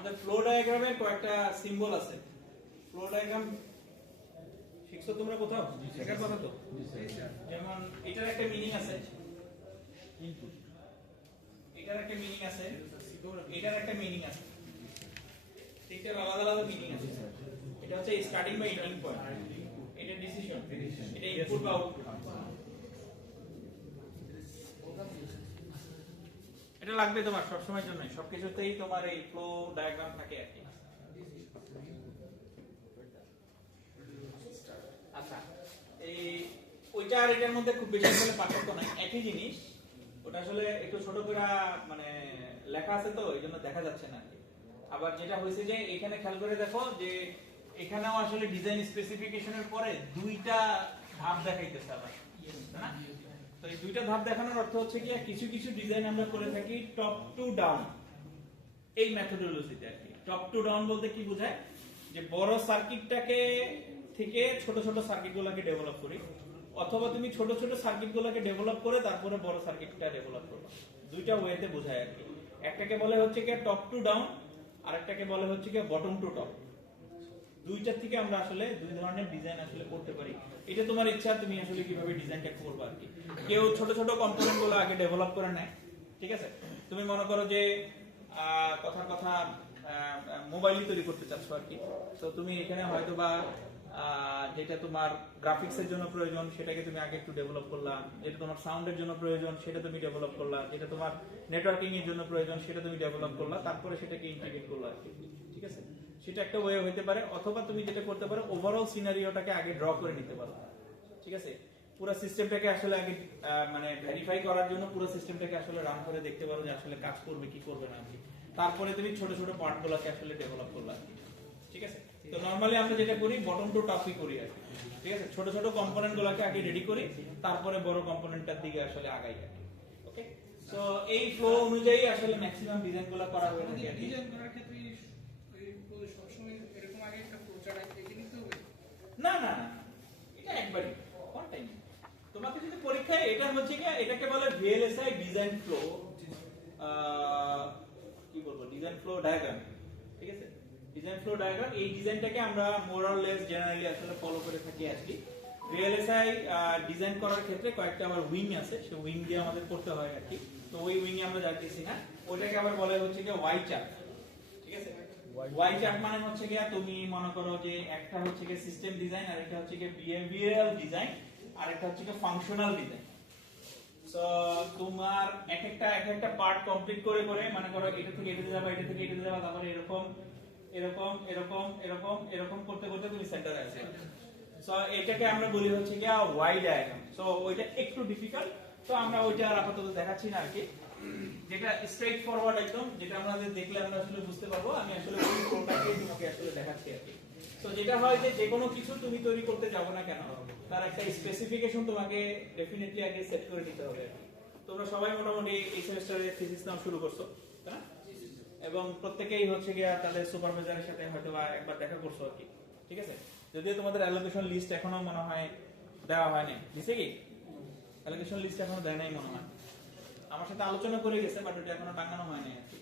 আমাদের ফ্লো ডায়াগ্রামে কয়েকটা সিম্বল আছে। ফ্লো ডায়াগ্রাম শিখছো তোমরা কোথাও? শেখার কথা তো। যেমন এটার একটা মিনিং আছে, ইনপুট। এটার একটা মিনিং আছে, এটার একটা মিনিং আছে। তিনটার আলাদা আলাদা মিনিং আছে। এটা হচ্ছে স্টার্টিং বা এন্ডিং পয়েন্ট, এটা ডিসিশন, এটা ইনপুট বা আউটপুট। এটা লাগবে তোমার সব সময়ের জন্য, সবকিছুতেই তোমার এই ফ্লো ডায়াগ্রাম থাকে আর কি। আচ্ছা, এই ওইটা আর এটার মধ্যে খুব বেশি আসলে পার্থক্য নাই, একই জিনিস। ওটা আসলে একটু ছোট করে মানে লেখা আছে তো এইজন্য দেখা যাচ্ছে না। আবার যেটা হয়েছে যে এখানে খেয়াল করে দেখো যে এখানেও আসলে ডিজাইন স্পেসিফিকেশনের পরে দুইটা ধাপ দেখাইতেছে আবার, তাই না? তো এই দুইটা ধাপ দেখানোর অর্থ হচ্ছে কি কিছু কিছু ডিজাইন আমরা করে থাকি টপ টু ডাউন এই মেথোডোলজিতে আর কি। টপ টু ডাউন বলতে কি বোঝায়? যে বড় সার্কিটটাকে থেকে ছোট ছোট সার্কিটগুলোকে ডেভেলপ করি, অথবা তুমি ছোট ছোট সার্কিটগুলোকে ডেভেলপ করে তারপরে বড় সার্কিটটা ডেভেলপ করবে। দুইটা ওয়েতে বোঝায় আর কি। একটাকে বলে হচ্ছে কি টপ টু ডাউন, আরেকটাকে বলে হচ্ছে কি বটম টু টপ। দুইটার থেকে আমরা আসলে দুই ধরনের ডিজাইন আসলে করতে পারি। এটা তোমার ইচ্ছা, তুমি আসলে কিভাবে ডিজাইনটা করবে আর কি। কেউ ছোট ছোট কম্পোনেন্ট গুলো আগে ডেভেলপ করে নেয়, ঠিক আছে? তুমি মনে করো যে কথার কথা মোবাইল তৈরি করতে চাচ্ছ আর কি। তো তুমি এখানে হয়তো বা যেটা তোমার গ্রাফিক্সের জন্য প্রয়োজন সেটাকে তুমি আগে একটু ডেভেলপ করলা, যেটা তোমার সাউন্ডের জন্য প্রয়োজন সেটা তুমি ডেভেলপ করলা, যেটা তোমার নেটওয়ার্কিং এর জন্য প্রয়োজন সেটা তুমি ডেভেলপ করলা, তারপরে সেটাকে ইন্টিগ্রেট করলা আর কি, ঠিক আছে? সেটা একটা ওয়ে হতে পারে। অথবা তুমি যেটা করতে পারো ওভারঅল সিনারিওটাকে আগে ড্র করে নিতে পারো, ঠিক আছে? পুরো সিস্টেমটাকে আসলে আগে মানে ভেরিফাই করার জন্য পুরো সিস্টেমটাকে আসলে রান করে দেখতে পারো যে আসলে কাজ করবে কি করবে না আর কি। তারপরে তুমি ছোট ছোট পার্টগুলোকে আসলে ডেভেলপ করলা, ঠিক আছে? তো নরমালি আমরা যেটা করি বটম টু টপই করি আর কি, ঠিক আছে? ছোট ছোট কম্পোনেন্ট গুলোকে আগে রেডি করি, তারপরে বড় কম্পোনেন্টটার দিকে আসলে আগাই আর কি। ওকে, সো এই ফ্লো অনুযায়ী আসলে ম্যাক্সিমাম ডিজাইন গুলো করা হয়ে থাকে আর কি। ডিজাইন করার ক্ষেত্রে সবসময় এরকম আগে একটা প্রচার এঁকে নিতে হবে? না না না, এটা একবারই ওয়ান টাইম। তোমাকে যদি পরীক্ষায় এটা হচ্ছে কি, এটাকে বলে ভিএলএসআই ডিজাইন ফ্লো, কি বলবো, ডিজাইন ফ্লো ডায়াগ্রাম, ঠিক আছে? ডিজাইন ফ্লো ডায়াগ্রাম, এই ডিজাইনটাকে আমরা মোর অর লেস জেনারেলি আসলে ফলো করে থাকি আর কি। ভিএলএসআই ডিজাইন করার ক্ষেত্রে কয়েকটা আবার উইং আছে, সেই উইং দিয়ে আমাদের করতে হয় আর কি। তো ওই উইং এ আমরা যাইতেছি না, ওটাকে আবার বলে হচ্ছে কি ওয়াই চার্ট, ঠিক আছে? ওয়াই চার্ট মানে হচ্ছে কি তুমি মনে করো যে একটা হচ্ছে কি সিস্টেম ডিজাইন, আর একটা হচ্ছে কি বিহেভিয়ারাল ডিজাইন, আর একটা হচ্ছে কি ফাংশনাল ডিজাইন। সো তোমার এক একটা পার্ট কমপ্লিট করে করে মনে করো এটা থেকে এটাতে যাবে, এটা থেকে এটাতে যাবে, তারপরে এরকম এরকম এরকম এরকম এরকম করতে করতে তুমি সেন্টারে আসবে। সো এটাকে আমরা বলি হচ্ছে কি ওয়াই ডায়াগ্রাম। সো ওইটা একটু ডিফিকাল্ট, তো আমরা ওইটা আর আপাতত দেখাচ্ছি না আর কি। যেটা স্ট্রেট ফরওয়ার্ড একদম, যেটা আমরা দেখলে আমরা আসলে বুঝতে পারবো, আমি আসলে ওই ফ্লোটাকে তোমাকে আসলে দেখাচ্ছি আর কি। তো যেটা হয় যে কোনো কিছু তুমি তৈরি করতে যাবো না কেন, তার একটা স্পেসিফিকেশন তোমাকে ডেফিনেটলি আগে সেট করে নিতে হবে আর কি। তোমরা সবাই মোটামুটি এই সেমিস্টারে থিসিস নাও শুরু করছো, তাই না? এবং প্রত্যেকেই হচ্ছে গিয়া তাদের সুপারভাইজারের সাথে হয়তো একবার দেখা করছো আর কি, ঠিক আছে? যদিও তোমাদের অ্যালোকেশন লিস্ট এখনো মনে হয় দেওয়া হয়নি, দিছে কি? অ্যালোকেশন লিস্ট এখনো দেয় নাই মনে হয়। আমার সাথে আলোচনা করে গেছে, বাট ওটা এখনো টাঙানো হয়নি আর কি।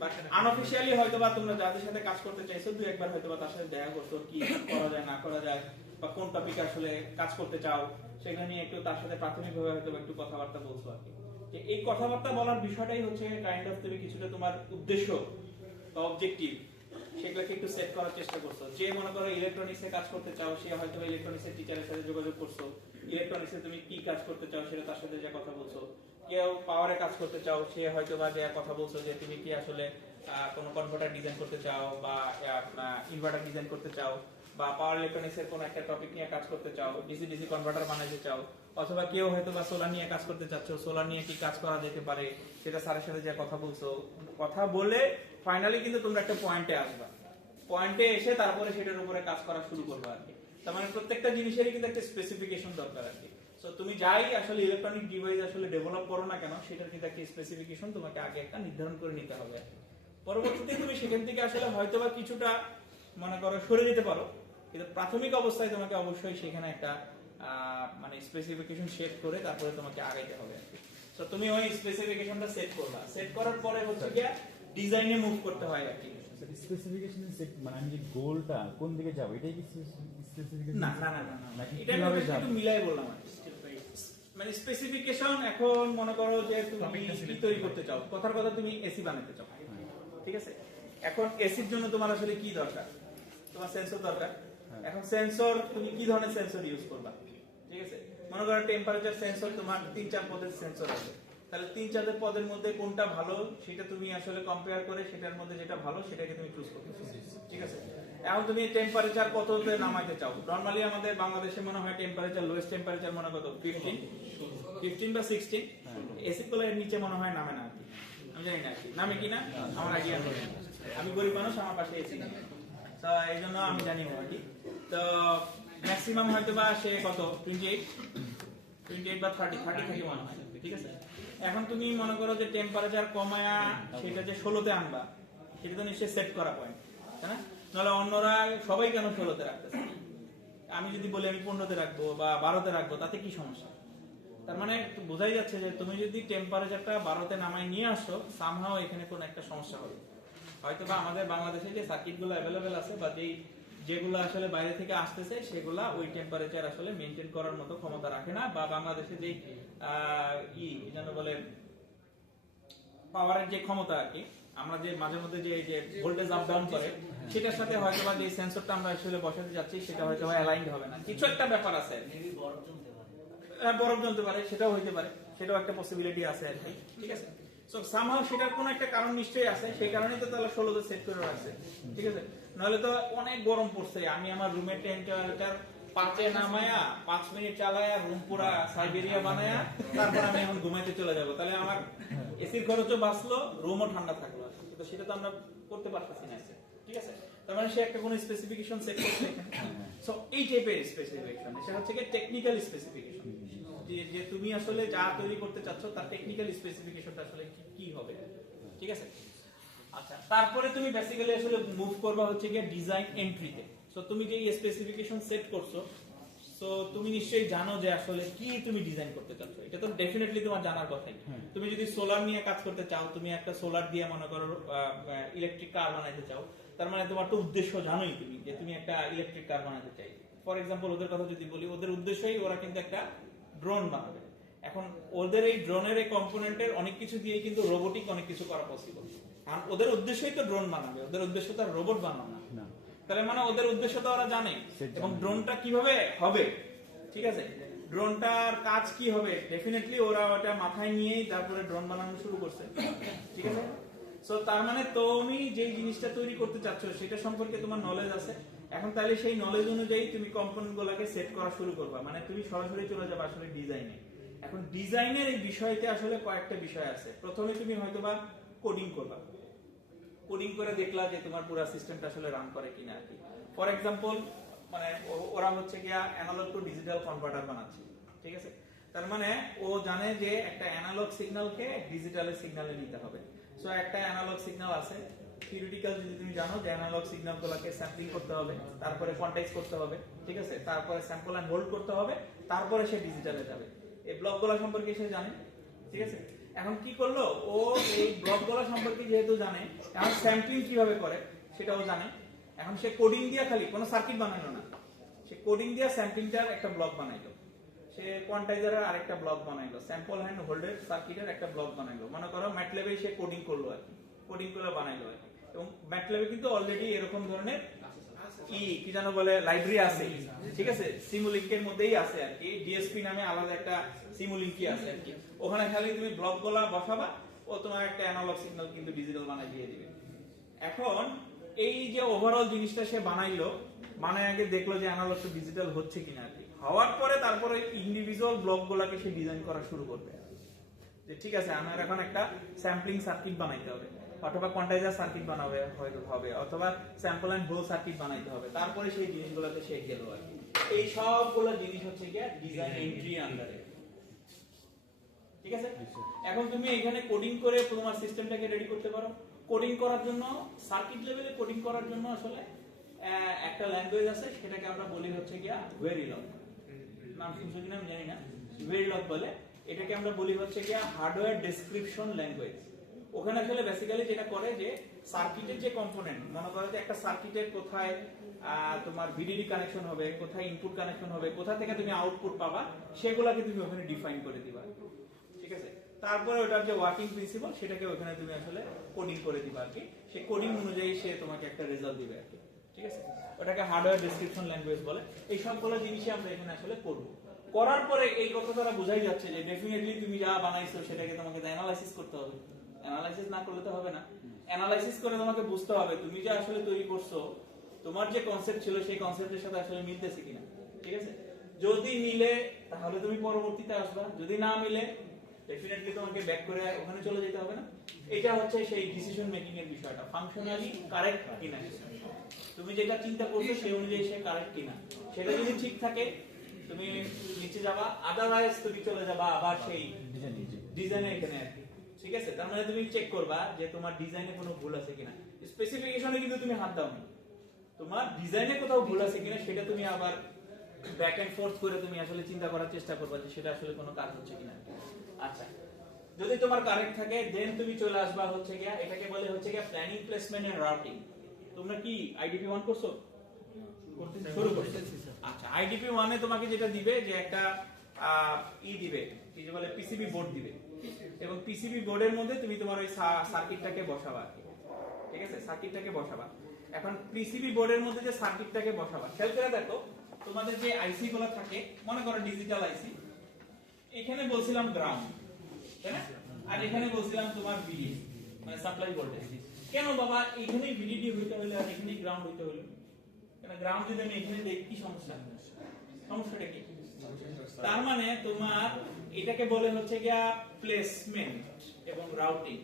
বাট আনঅফিশিয়ালি হয়তো বা তোমরা যাদের সাথে কাজ করতে চাইছো দুই একবার হয়তো বা তার সাথে দেখা করছো, কি করা যায় না করা যায়, বা কোন টপিকে আসলে কাজ করতে চাও সেগুলো নিয়ে একটু তার সাথে প্রাথমিকভাবে হয়তো একটু কথাবার্তা বলছো আর কি। যে এই কথাবার্তা বলার বিষয়টাই হচ্ছে কাইন্ড অফ তুমি কিছুটা তোমার উদ্দেশ্য বা অবজেক্টিভ সেগুলোকে একটু সেট করার চেষ্টা করছো। যে মনে করো ইলেকট্রনিক্স এ কাজ করতে চাও, সে হয়তো ইলেকট্রনিক্স এর টিচারের সাথে যোগাযোগ করছো, ইলেকট্রনিক্স এ তুমি কি কাজ করতে চাও সেটা তার সাথে যে কথা বলছো। কেউ পাওয়ারে কাজ করতে চাও, সে হয়তো বা যে কথা বলছো যে তুমি কি আসলে কোনো কনভার্টার ডিজাইন করতে চাও, বা ইনভার্টার ডিজাইন করতে চাও, বা পাওয়ার ইলেকট্রনিক্স এর কোনো একটা টপিক নিয়ে কাজ করতে চাও, ডিসি ডিসি কনভার্টার বানাইতে চাও। অথবা কেউ হয়তো বা সোলার নিয়ে কাজ করতে চাচ্ছ, সোলার নিয়ে কি কাজ করা যেতে পারে সেটা স্যারের সাথে যে কথা বলছো। কথা বলে ফাইনালি কিন্তু তোমরা একটা পয়েন্টে আসবা, পয়েন্টে এসে তারপরে সেটার উপরে কাজ করা শুরু করবে আর কি। তার মানে প্রত্যেকটা জিনিসেরই কিন্তু একটা স্পেসিফিকেশন দরকার আর কি। সো তুমি যাই আসলে ইলেকট্রনিক ডিভাইস আসলে ডেভেলপ করো না কেন, সেটার কিন্তু একটা স্পেসিফিকেশন তোমাকে আগে একটা নির্ধারণ করে নিতে হবে। পরবর্তীতে তুমি সেখান থেকে আসলে হয়তোবা কিছুটা মনে করো সরে যেতে পারো, কিন্তু প্রাথমিক অবস্থায় তোমাকে অবশ্যই সেখানে একটা মানে স্পেসিফিকেশন সেট করে তারপরে তোমাকে আগাইতে হবে আর কি। সো তুমি ওই স্পেসিফিকেশনটা সেট করবা, সেট করার পরে হচ্ছে গিয়া ডিজাইনে মুভ করতে হয় আর কি। স্পেসিফিকেশনের সেট মানে আমি যে গোলটা কোন দিকে যাব এটাই কি স্পেসিফিকেশন? না না না না না, নাকি এটা কিভাবে আমি যাব? একটু মিলাই বললাম আর কি। মানে স্পেসিফিকেশন এখন মনে করো যে তুমি কি তৈরি করতে চাও, কথার কথা তুমি এসি বানাতে চাও, ঠিক আছে? এখন এসির জন্য তোমার আসলে কি দরকার? তোমার সেন্সর দরকার। এখন সেন্সর তুমি কি ধরনের সেন্সর ইউজ করবা, ঠিক আছে? মনে করো টেম্পারেচার সেন্সর, তোমার 3-4 পদের সেন্সর আছে, তাহলে 3-4 পদের মধ্যে কোনটা ভালো সেটা তুমি আসলে কম্পেয়ার করে সেটার মধ্যে যেটা ভালো সেটাকে তুমি চুজ করতে চাও, ঠিক আছে? এখন তুমি টেম্পারেচার কততে নামাইতে চাও? নরমালি আমাদের বাংলাদেশে মনে হয় টেম্পারেচার লোয়েস্ট টেম্পারেচার মনে কত 15 বা 16, এসি গুলো এর নিচে মনে হয় নামে না আর কি। আমি জানি না আর কি নামে কিনা, আমার আইডিয়া নেই। আমি গরিব মানুষ, আমার পাশে এসি নেই, তো এই জন্য আমি জানি না আর কি। তো ম্যাক্সিমাম হয়তো বা সে কত 28 বা 30 থেকে মনে হয়, ঠিক আছে? এখন তুমি মনে করো যে টেম্পারেচার কমায়া সেটা যে 16তে আনবা, সেটা তো নিশ্চয়ই সেট করা পয়েন্ট, তাই না? নাহলে অন্যরা সবাই কেন 16তে রাখতেছে? আমি যদি বলি আমি 15তে রাখবো বা 12তে রাখবো, তাতে কি সমস্যা? তার মানে বোঝাই যাচ্ছে যে তুমি যদি টেম্পারেচারটা 12তে নামাই নিয়ে আসো, সামহাও এখানে কোনো একটা সমস্যা হবে। হয়তো বা আমাদের বাংলাদেশে যে সার্কিটগুলো অ্যাভেলেবেল আছে বা যেগুলো আসলে বাইরে থেকে আসতেছে সেগুলা ওই টেম্পারেচার আসলে মেনটেন করার মতো ক্ষমতা রাখে না, বা বাংলাদেশে যে যেন বলে পাওয়ারের যে ক্ষমতা আর কি, আমরা যে মাঝে মধ্যে যে ভোল্টেজ আপ ডাউন করে, সেটার সাথে হয়তো বা যে সেন্সরটা আমরা আসলে বসাতে যাচ্ছি সেটা হয়তো বা অ্যালাইনড হবে না, কিছু একটা ব্যাপার আছে। বরফ জমতে পারে, সেটাও হইতে পারে, সেটাও একটা পসিবিলিটি আছে আর কি, ঠিক আছে? সো সামহাউ সেটার কোনো একটা কারণ নিশ্চয়ই আছে, সেই কারণেই তো তাহলে 16তে সেট করে রাখছে, ঠিক আছে? নাহলে তো অনেক গরম পড়ছে, আমি আমার রুমের টেম্পারেচার 5-এ নামায়া 5 মিনিট চালায়া রুম পুরা সাইবেরিয়া বানায়া তারপর আমি এখন ঘুমাইতে চলে যাব, তাহলে আমার এসির খরচও বাঁচলো, রুমও ঠান্ডা থাকলো, কিন্তু সেটা তো আমরা করতে পারতেছি না, ঠিক আছে? তার মানে সে একটা কোনো স্পেসিফিকেশন সেট করছে এখানে। সো এই টাইপের স্পেসিফিকেশন, সেটা হচ্ছে কি টেকনিক্যাল স্পেসিফিকেশন, যে তুমি আসলে যা তৈরি করতে চাচ্ছ তার টেকনিক্যাল স্পেসিফিকেশনটা আসলে কি হবে, ঠিক আছে? আচ্ছা, তারপরে তুমি বেসিক্যালি আসলে মুভ করবা হচ্ছে গিয়ে ডিজাইন এন্ট্রিতে। সো তুমি যে স্পেসিফিকেশন সেট করছো, সো তুমি নিশ্চয়ই জানো যে আসলে কি তুমি ডিজাইন করতে চাচ্ছ, এটা তো ডেফিনেটলি তোমার জানার কথাই। তুমি যদি সোলার নিয়ে কাজ করতে চাও, তুমি একটা সোলার দিয়ে মনে করো ইলেকট্রিক কার বানাইতে চাও, তার মানে তোমার তো উদ্দেশ্য জানোই তুমি যে তুমি একটা ইলেকট্রিক কার বানাতে চাই। ফর এক্সাম্পল ওদের কথা যদি বলি, ওদের উদ্দেশ্যই ওরা কিন্তু একটা ড্রোন বানাবে। এখন ওদের এই ড্রোনের এই কম্পোনেন্টের অনেক কিছু দিয়ে কিন্তু রোবোটিক অনেক কিছু করা পসিবল, কারণ ওদের উদ্দেশ্যই তো ড্রোন বানাবে, ওদের উদ্দেশ্য তো রোবট বানানো না। তাহলে মানে ওদের উদ্দেশ্য তো ওরা জানে, এবং ড্রোনটা কিভাবে হবে, ঠিক আছে? ড্রোনটার কাজ কি হবে, ডেফিনেটলি ওরা ওটা মাথায় নিয়েই তারপরে ড্রোন বানানো শুরু করছে, ঠিক আছে? সো তার মানে তুমি যে জিনিসটা তৈরি করতে চাচ্ছ সেটা সম্পর্কে তোমার নলেজ আছে। এখন তাহলে সেই নলেজ অনুযায়ী তুমি কম্পোনেন্ট গুলোকে সেট করা শুরু করবা, মানে তুমি সরাসরি চলে যাবে আসলে ডিজাইনে। এখন ডিজাইনের এই বিষয়তে আসলে কয়েকটা বিষয় আছে। প্রথমে তুমি হয়তোবা কোডিং করবা, কোডিং করে দেখলা যে তোমার পুরো সিস্টেমটা আসলে রান করে কিনা আর কি। ফর এক্সাম্পল মানে ওরা হচ্ছে গিয়া অ্যানালগ টু ডিজিটাল কনভার্টার বানাচ্ছে, ঠিক আছে? তার মানে ও জানে যে একটা অ্যানালগ সিগন্যালকে ডিজিটালের সিগন্যালে নিতে হবে। সো একটা অ্যানালগ সিগন্যাল আছে, থিওরিটিক্যাল যদি তুমি জানো যে অ্যানালগ সিগন্যালগুলোকে স্যাম্পলিং করতে হবে, তারপরে কোয়ান্টাইজ করতে হবে, ঠিক আছে? তারপরে স্যাম্পল এন্ড হোল্ড করতে হবে, তারপরে সে ডিজিটালে যাবে। এই ব্লকগুলো সম্পর্কে সে জানে, ঠিক আছে? এখন কি করলো ও, এই ব্লকগুলো সম্পর্কে যেহেতু জানে, এখন স্যাম্পলিং কিভাবে করে সেটাও জানে। এখন সে কোডিং দিয়ে খালি কোনো সার্কিট বানালো না, সে কোডিং দিয়ে স্যাম্পলিংটার একটা ব্লক বানাইলো, সে কোয়ান্টাইজারের আরেকটা ব্লক বানাইলো, স্যাম্পল এন্ড হোল্ডের সার্কিটের একটা ব্লক বানাইলো। মনে করো ম্যাটল্যাবে সে কোডিং করলো আর কি, কোডিং করে বানাইলো আর কি। এবং ম্যাটল্যাবে কিন্তু অলরেডি এরকম ধরনের কি জানো বলে লাইব্রেরি আছে, ঠিক আছে? সিমুলিংকের মধ্যেই আছে আর কি, ডিএসপি নামে আলাদা একটা সিমুলিংকি আছে আর কি। ওখানে খালি তুমি ব্লকগুলো বসাবা, ও তোমার একটা অ্যানালগ সিগন্যাল কিন্তু ডিজিটাল বানাই দিয়ে দিবে। এখন এই যে ওভারঅল জিনিসটা সে বানাইলো, মানে আগে দেখলো যে অ্যানালগ টু ডিজিটাল হচ্ছে কিনা আর কি। হওয়ার পরে তারপরে ইন্ডিভিজুয়াল ব্লকগুলোকে সে ডিজাইন করা শুরু করবে, যে ঠিক আছে আমার এখন একটা স্যাম্পলিং সার্কিট বানাইতে হবে, অথবা কোয়ান্টাইজার সার্কিট বানাবে হবে, অথবা স্যাম্পল এন্ড হোল্ড সার্কিট বানাইতে হবে। তারপরে সেই জিনিসগুলোতে সে গেল আর কি। এই সবগুলো জিনিস হচ্ছে কি ডিজাইন এন্ট্রি আন্ডারে, ঠিক আছে? এখন তুমি এখানে কোডিং করে তোমার সিস্টেমটাকে রেডি করতে পারো। কোডিং করার জন্য, সার্কিট লেভেলে কোডিং করার জন্য আসলে একটা ল্যাঙ্গুয়েজ আছে, সেটাকে আমরা বলি হচ্ছে গিয়া ভেরিলগ। নাম শুনছো কিনা আমি জানি না, ভেরিলগ বলে। এটাকে আমরা বলি হচ্ছে গিয়া হার্ডওয়্যার ডেসক্রিপশন ল্যাঙ্গুয়েজ, ওখানে আসলে বেসিক্যালি যেটা করে যে সার্কিটের যে কম্পোনেন্ট, মনে করো যে একটা সার্কিটের কোথায় তোমার ভিডিডি কানেকশন হবে, কোথায় ইনপুট কানেকশন হবে, কোথা থেকে তুমি আউটপুট পাবা, সেগুলোকে তুমি ওখানে ডিফাইন করে দিবা, ঠিক আছে। তারপরে ওটার যে ওয়ার্কিং প্রিন্সিপাল সেটাকে ওখানে তুমি আসলে কোডিং করে দিবা আর কি, সেই কোডিং অনুযায়ী সে তোমাকে একটা রেজাল্ট দিবে আর কি, ঠিক আছে। ওটাকে হার্ডওয়্যার ডেসক্রিপশন ল্যাঙ্গুয়েজ বলে। এই সবগুলো জিনিসই আমরা এখানে আসলে করব। করার পরে এই কথা দ্বারা বোঝাই যাচ্ছে যে ডেফিনেটলি তুমি যা বানাইছো সেটাকে তোমাকে অ্যানালাইসিস করতে হবে। অ্যানালাইসিস না করলে তো হবে না। অ্যানালাইসিস করে তোমাকে বুঝতে হবে তুমি যে আসলে তৈরি করছো, তোমার যে কনসেপ্ট ছিল সেই কনসেপ্টের সাথে আসলে মিলতেছে কিনা, ঠিক আছে। যদি মিলে তাহলে তুমি পরবর্তীতে আসবা, যদি না মিলে ডেফিনেটলি তোমাকে ব্যাক করে ওখানে চলে যেতে হবে না। এটা হচ্ছে সেই ডিসিশন মেকিং এর বিষয়টা, ফাংশনালি কারেক্ট কিনা, তুমি যেটা চিন্তা করছো সেই অনুযায়ী সে কারেক্ট কিনা। সেটা যদি ঠিক থাকে তুমি নিচে যাবা, আদারওয়াইজ তুমি চলে যাবা আবার সেই ডিজাইনে এখানে আর কি, ঠিক আছে। তার মানে তুমি চেক করবা যে তোমার ডিজাইনে কোনো ভুল আছে কিনা। স্পেসিফিকেশনে কিন্তু তুমি হাত দাও না, তোমার ডিজাইনে কোথাও ভুল আছে কিনা সেটা তুমি আবার ব্যাক এন্ড ফোর্থ করে তুমি আসলে চিন্তা করার চেষ্টা করবা যে সেটা আসলে কোনো কাজ হচ্ছে কিনা। আচ্ছা, যদি তোমার কারেক্ট থাকে দেন তুমি চলে আসবা হচ্ছে গিয়া, এটাকে বলে হচ্ছে গিয়া প্ল্যানিং, প্লেসমেন্ট এন্ড রাউটিং। তোমরা কি আইডিপি 1 করছো? শুরু করছো? আচ্ছা, আইডিপি 1 এ তোমাকে যেটা দিবে যে একটা দিবে, কি যে বলে পিসিবি বোর্ড দিবে, এবং পিসিবি বোর্ডের মধ্যে তুমি তোমার ওই সার্কিটটাকে বসাবা, ঠিক আছে। সার্কিটটাকে বসাবা। এখন পিসিবি বোর্ডের মধ্যে যে সার্কিটটাকে বসাবা, খেয়াল করে দেখো তোমাদের যে আইসি গুলো থাকে, মনে করো ডিজিটাল আইসি, এখানে বলছিলাম গ্রাউন্ড, তাই না? আর এখানে বলছিলাম তোমার ভিডিডি, মানে সাপ্লাই ভোল্টেজ। কেন বাবা এখানেই ভিডিডি হইতে হলো আর এখানেই গ্রাউন্ড হইতে হলো? কেন গ্রাউন্ড যদি আমি এখানে দেখি কি সমস্যা? সমস্যাটা কি? তার মানে তোমার এটাকে বলে হচ্ছে গিয়া প্লেসমেন্ট এবং রাউটিং।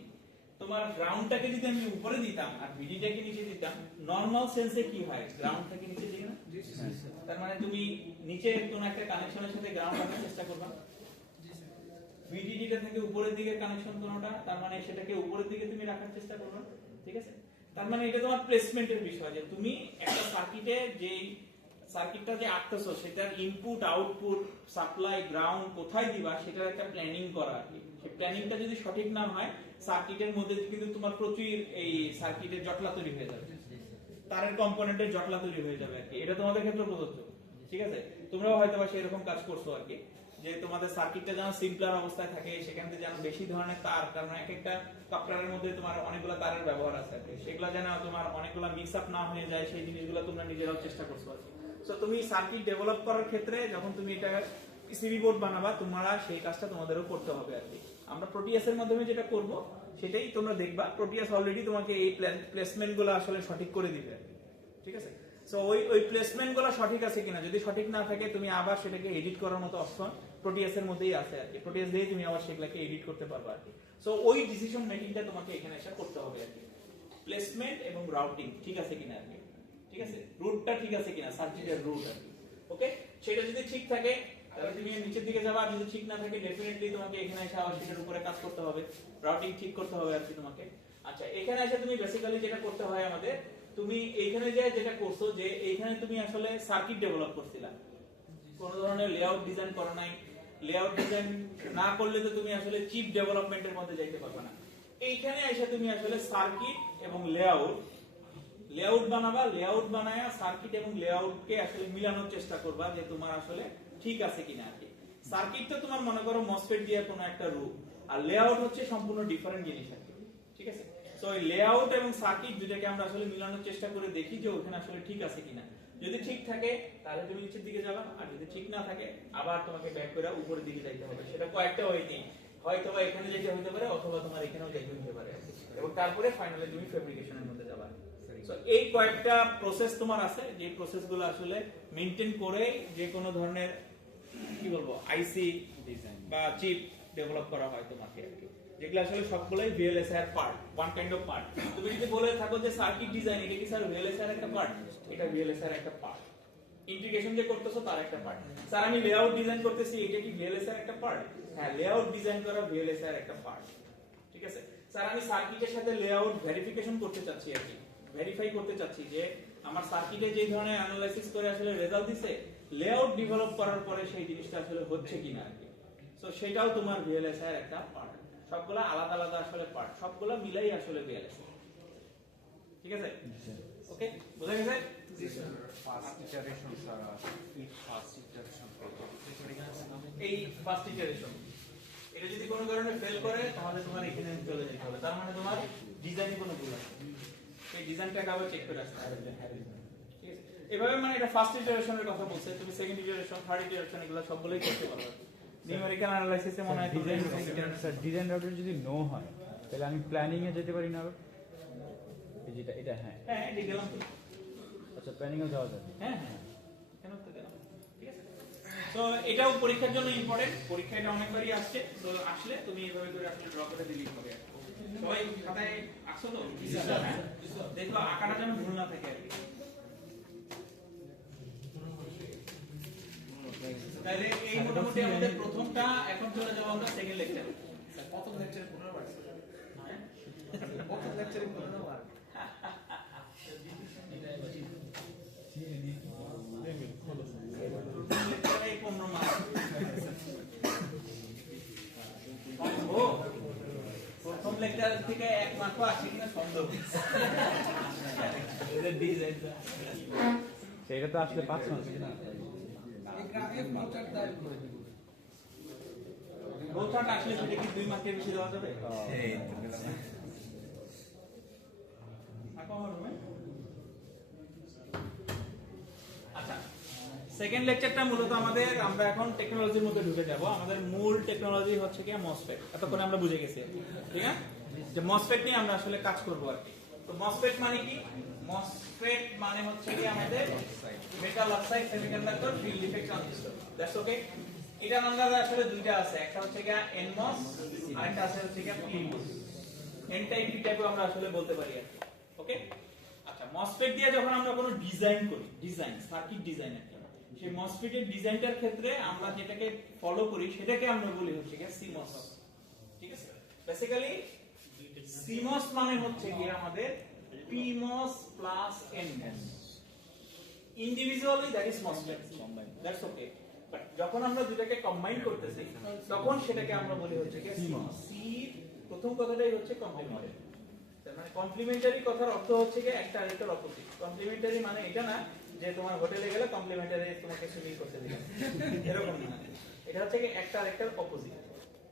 তোমার গ্রাউন্ডটাকে যদি আমি উপরে দিতাম আর ভিডিটাকে নিচে দিতাম, নরমাল সেন্সে কি হয়? গ্রাউন্ডটাকে নিচে দিই না? তার মানে তুমি নিচে কোনো একটা কানেকশনের সাথে গ্রাউন্ড রাখার চেষ্টা করবা, ভিডিডিটা থেকে উপরের দিকে কানেকশন কোনটা, তার মানে সেটাকে উপরের দিকে তুমি রাখার চেষ্টা করবে, ঠিক আছে। তার মানে এটা তোমার প্লেসমেন্টের বিষয়, যে তুমি একটা সার্কিটে যেই সার্কিটটা যে আঁকতেছো সেটার ইনপুট, আউটপুট, সাপ্লাই, গ্রাউন্ড কোথায় দিবা সেটার একটা প্ল্যানিং করা আর কি। সেই প্ল্যানিংটা যদি সঠিক না হয়, সার্কিটের মধ্যে কিন্তু তোমার প্রচুর এই সার্কিটের জটলা তৈরি হয়ে যাবে, তারের কম্পোনেন্টের জটলা তৈরি হয়ে যাবে আর কি। এটা তোমাদের ক্ষেত্রে প্রযোজ্য, ঠিক আছে। তোমরাও হয়তো বা সেরকম কাজ করছো আর কি, যে তোমাদের সার্কিটটা যেন সিম্পলার অবস্থায় থাকে, সেখান থেকে যেন বেশি ধরনের তার, কারণ এক একটা কাপড়ের মধ্যে তোমার অনেকগুলো তারের ব্যবহার আছে, সেগুলো যেন তোমার অনেকগুলো মিক্স আপ না হয়ে যায়, সেই জিনিসগুলো তোমরা নিজেরাও চেষ্টা করছো আর কি। সো তুমি সার্কিট ডেভেলপ করার ক্ষেত্রে যখন তুমি এটা পিসিবি বোর্ড বানাবা, তোমরা সেই কাজটা তোমাদেরও করতে হবে আর কি। আমরা প্রোটিয়াসের মাধ্যমে যেটা করব সেটাই তোমরা দেখবা। প্রোটিয়াস অলরেডি তোমাকে এই প্লেসমেন্ট গুলো আসলে সঠিক করে দিবে আর কি, ঠিক আছে। সো ওই প্লেসমেন্ট গুলো সঠিক আছে কিনা, যদি সঠিক না থাকে তুমি আবার সেটাকে এডিট করার মতো অপশন প্রোটিয়াসের মধ্যেই আছে আর কি। প্রোটিয়াস দিয়ে তুমি আবার সেগুলোকে এডিট করতে পারবে আর কি। সো ওই ডিসিশন মেকিংটা তোমাকে এখানে এসে করতে হবে আর কি। প্লেসমেন্ট এবং রাউটিং ঠিক আছে কিনা আর কি, ঠিক আছে। রুটটা ঠিক আছে কিনা, সার্কিটের রুট আর কি, ওকে। সেটা যদি ঠিক থাকে তাহলে তুমি নিচের দিকে যাবা, আর যদি ঠিক না থাকে ডেফিনেটলি তোমাকে এখানে এসে আবার সেটার উপরে কাজ করতে হবে, রাউটিং ঠিক করতে হবে আর কি তোমাকে। আচ্ছা, এখানে এসে তুমি বেসিক্যালি যেটা করতে হয় আমাদের, তুমি এইখানে যে যেটা করছো যে এইখানে তুমি আসলে সার্কিট ডেভেলপ করছিলা, কোনো ধরনের লেআউট ডিজাইন করো নাই। লেআউট ডিজাইন না করলে তো তুমি আসলে চিপ ডেভেলপমেন্টের মধ্যে যাইতে পারবে না। এইখানে এসে তুমি আসলে সার্কিট এবং লেআউট বানাবা, লেআউট বানায়া সার্কিট এবং লেআউটকে আসলে মিলানোর চেষ্টা করবা যে তোমার আসলে ঠিক আছে কিনা আর কি। সার্কিট তো তোমার মনে করো মসফেট দিয়ে কোনো একটা রূপ, আর লেআউট হচ্ছে সম্পূর্ণ ডিফারেন্ট জিনিস আর কি, ঠিক আছে। সো এই লেআউট এবং সার্কিট দুটাকে আমরা আসলে মিলানোর চেষ্টা করে দেখি যে ওখানে আসলে ঠিক আছে কিনা। যদি ঠিক থাকে তাহলে তুমি নিচের দিকে যাবা, আর যদি ঠিক না থাকে আবার তোমাকে ব্যাক করে উপরের দিকে যাইতে হবে। সেটা কয়েকটা ওয়েতেই, হয়তো বা এখানে যেতে হতে পারে অথবা তোমার এখানেও যাইতে হতে পারে, এবং তারপরে ফাইনালি তুমি ফেব্রিকেশনের মধ্যে যাবা। সো এই কয়েকটা প্রসেস তোমার আছে, যে প্রসেসগুলো আসলে মেইনটেইন করে যে কোনো ধরনের কি বলবো আইসি ডিজাইন বা চিপ ডেভেলপ করা হয় তোমাকে আর কি, যেগুলো আসলে সবগুলোই ভিএলএসআই এর part, one kind of part. তুমি যদি বলে থাকো যে সার্কিট ডিজাইন, এটা কি স্যার ভিএলএসআই এর একটা পার্ট? এটা ভিএলএসআই এর একটা পার্ট। ইন্টিগ্রেশন যে করতেছো তার একটা পার্ট। স্যার আমি লেআউট ডিজাইন করতেছি, এটা কি ভিএলএসআই এর একটা পার্ট? হ্যাঁ, লেআউট ডিজাইন করা ভিএলএসআই এর একটা পার্ট, ঠিক আছে। স্যার আমি সার্কিটের সাথে লেআউট ভেরিফিকেশন করতে চাচ্ছি আর কি, ভেরিফাই করতে চাচ্ছি যে আমার সার্কিটে যে ধরনের অ্যানালাইসিস করে আসলে রেজাল্ট দিছে, লেআউট ডেভেলপ করার পরে সেই জিনিসটা আসলে হচ্ছে কিনা আর কি। সো সেটাও তোমার ভিএলএসআই এর একটা পার্ট। সবগুলা আলাদা আলাদা আসলে পার্ট, সবগুলা মিলাই আসলে VLSI। ঠিক আছে, ওকে, বুঝা গেছে? First iteration sir, first iteration এই ফার্স্ট ইটারেশন, এটা যদি কোনো কারণে ফেল করে তাহলে তোমার এখানে চলে যেতে হবে, তার মানে তোমার ডিজাইনে কোনো ভুল আছে, সেই ডিজাইনটাকে আবার চেক করে আসতে হবে। ঠিক আছে, এভাবে মানে এটা ফার্স্ট ইটারেশনের কথা বলছে, তুমি সেকেন্ড ইটারেশন, থার্ড ইটারেশন এগুলো সবগুলোই করতে পারবে। নিউমেরিক্যাল অ্যানালাইসিসে মনে হয় স্যার ডিজাইন রাউটার যদি নো হয় তাহলে আমি প্ল্যানিং এ যেতে পারি না আবার? এই যেটা এটা, হ্যাঁ হ্যাঁ এটা গেলাম তো, আচ্ছা প্ল্যানিং এও যাওয়া যাবে। হ্যাঁ হ্যাঁ কেন তো গেলাম। ঠিক আছে, তো এটাও পরীক্ষার জন্য ইম্পর্টেন্ট, পরীক্ষা এটা অনেকবারই আসছে, তো আসলে তুমি এইভাবে করে আসলে ড্র করে দিলেই হবে। সবাই খাতায় আসছো তো? হ্যাঁ? দেখো আঁকাটা যেন ভুল না থাকে আর কি। তাহলে এই মোটামুটি আমাদের প্রথমটা, এখন চলে যাবো আমরা সেকেন্ড লেকচারে। প্রথম লেকচারে 15 বার প্রথম লেকচারে 15 বার লেকচারে 15 মার্ক। ও প্রথম লেকচার থেকে 1 মার্কও আসে কিনা সন্দেহ। এদের ডিজাইন এটা তো আসলে 5 মাস না। এই গ্রাফে ফ্লোচার্ট দাঁড় করে দিব। রোচাটা আসলে সেটা কি 2 মার্কের বেশি দেওয়া যাবে? এই তো গেলাম। আচ্ছা, সেকেন্ড লেকচারটা মূলত আমাদের, আমরা এখন টেকনোলজির মধ্যে ঢুকে যাব। আমাদের মূল টেকনোলজি হচ্ছে কি মসফেট, এতক্ষণে আমরা বুঝে গেছি, ঠিক আছে? যে মসফেট নিয়ে আমরা আসলে কাজ করব আর কি। তো মসফেট মানে কি? মসফেট মানে হচ্ছে কি আমাদের metal oxide semiconductor field effect transistor. That's okay. এটা আমাদের আসলে দুইটা আছে, একটা হচ্ছে কি এনমস, আরেকটা আছে হচ্ছে কি পিমস। এন টাইপ পি টাইপও আমরা আসলে বলতে পারি আর কি। ওকে, আচ্ছা, মসফেট দিয়ে যখন আমরা কোনো ডিজাইন করি, ডিজাইন সার্কিট ডিজাইন একটা, সেই মসফেটের ডিজাইনটার ক্ষেত্রে আমরা যেটাকে ফলো করি সেটাকে আমরা বলি হচ্ছে কি সিমস। ঠিক আছে, বেসিক্যালি সিমস মানে হচ্ছে কি আমাদের PMOS plus NMOS. Individually that is MOSFET, that's okay. But যখন আমরা দুটাকে কম্বাইন করতেছি তখন সেটাকে আমরা বলি হচ্ছে কি সিমস। সি প্রথম কথাটাই হচ্ছে কমপ্লিমেন্টারি। তার মানে কমপ্লিমেন্টারি কথার অর্থ হচ্ছে কি একটা আরেকটার অপোজিট। কমপ্লিমেন্টারি মানে এটা না যে তোমার হোটেলে গেলে কমপ্লিমেন্টারি তোমাকে সুইমিং করতে দিবে, এরকম না। এটা হচ্ছে কি একটা আরেকটার অপোজিট,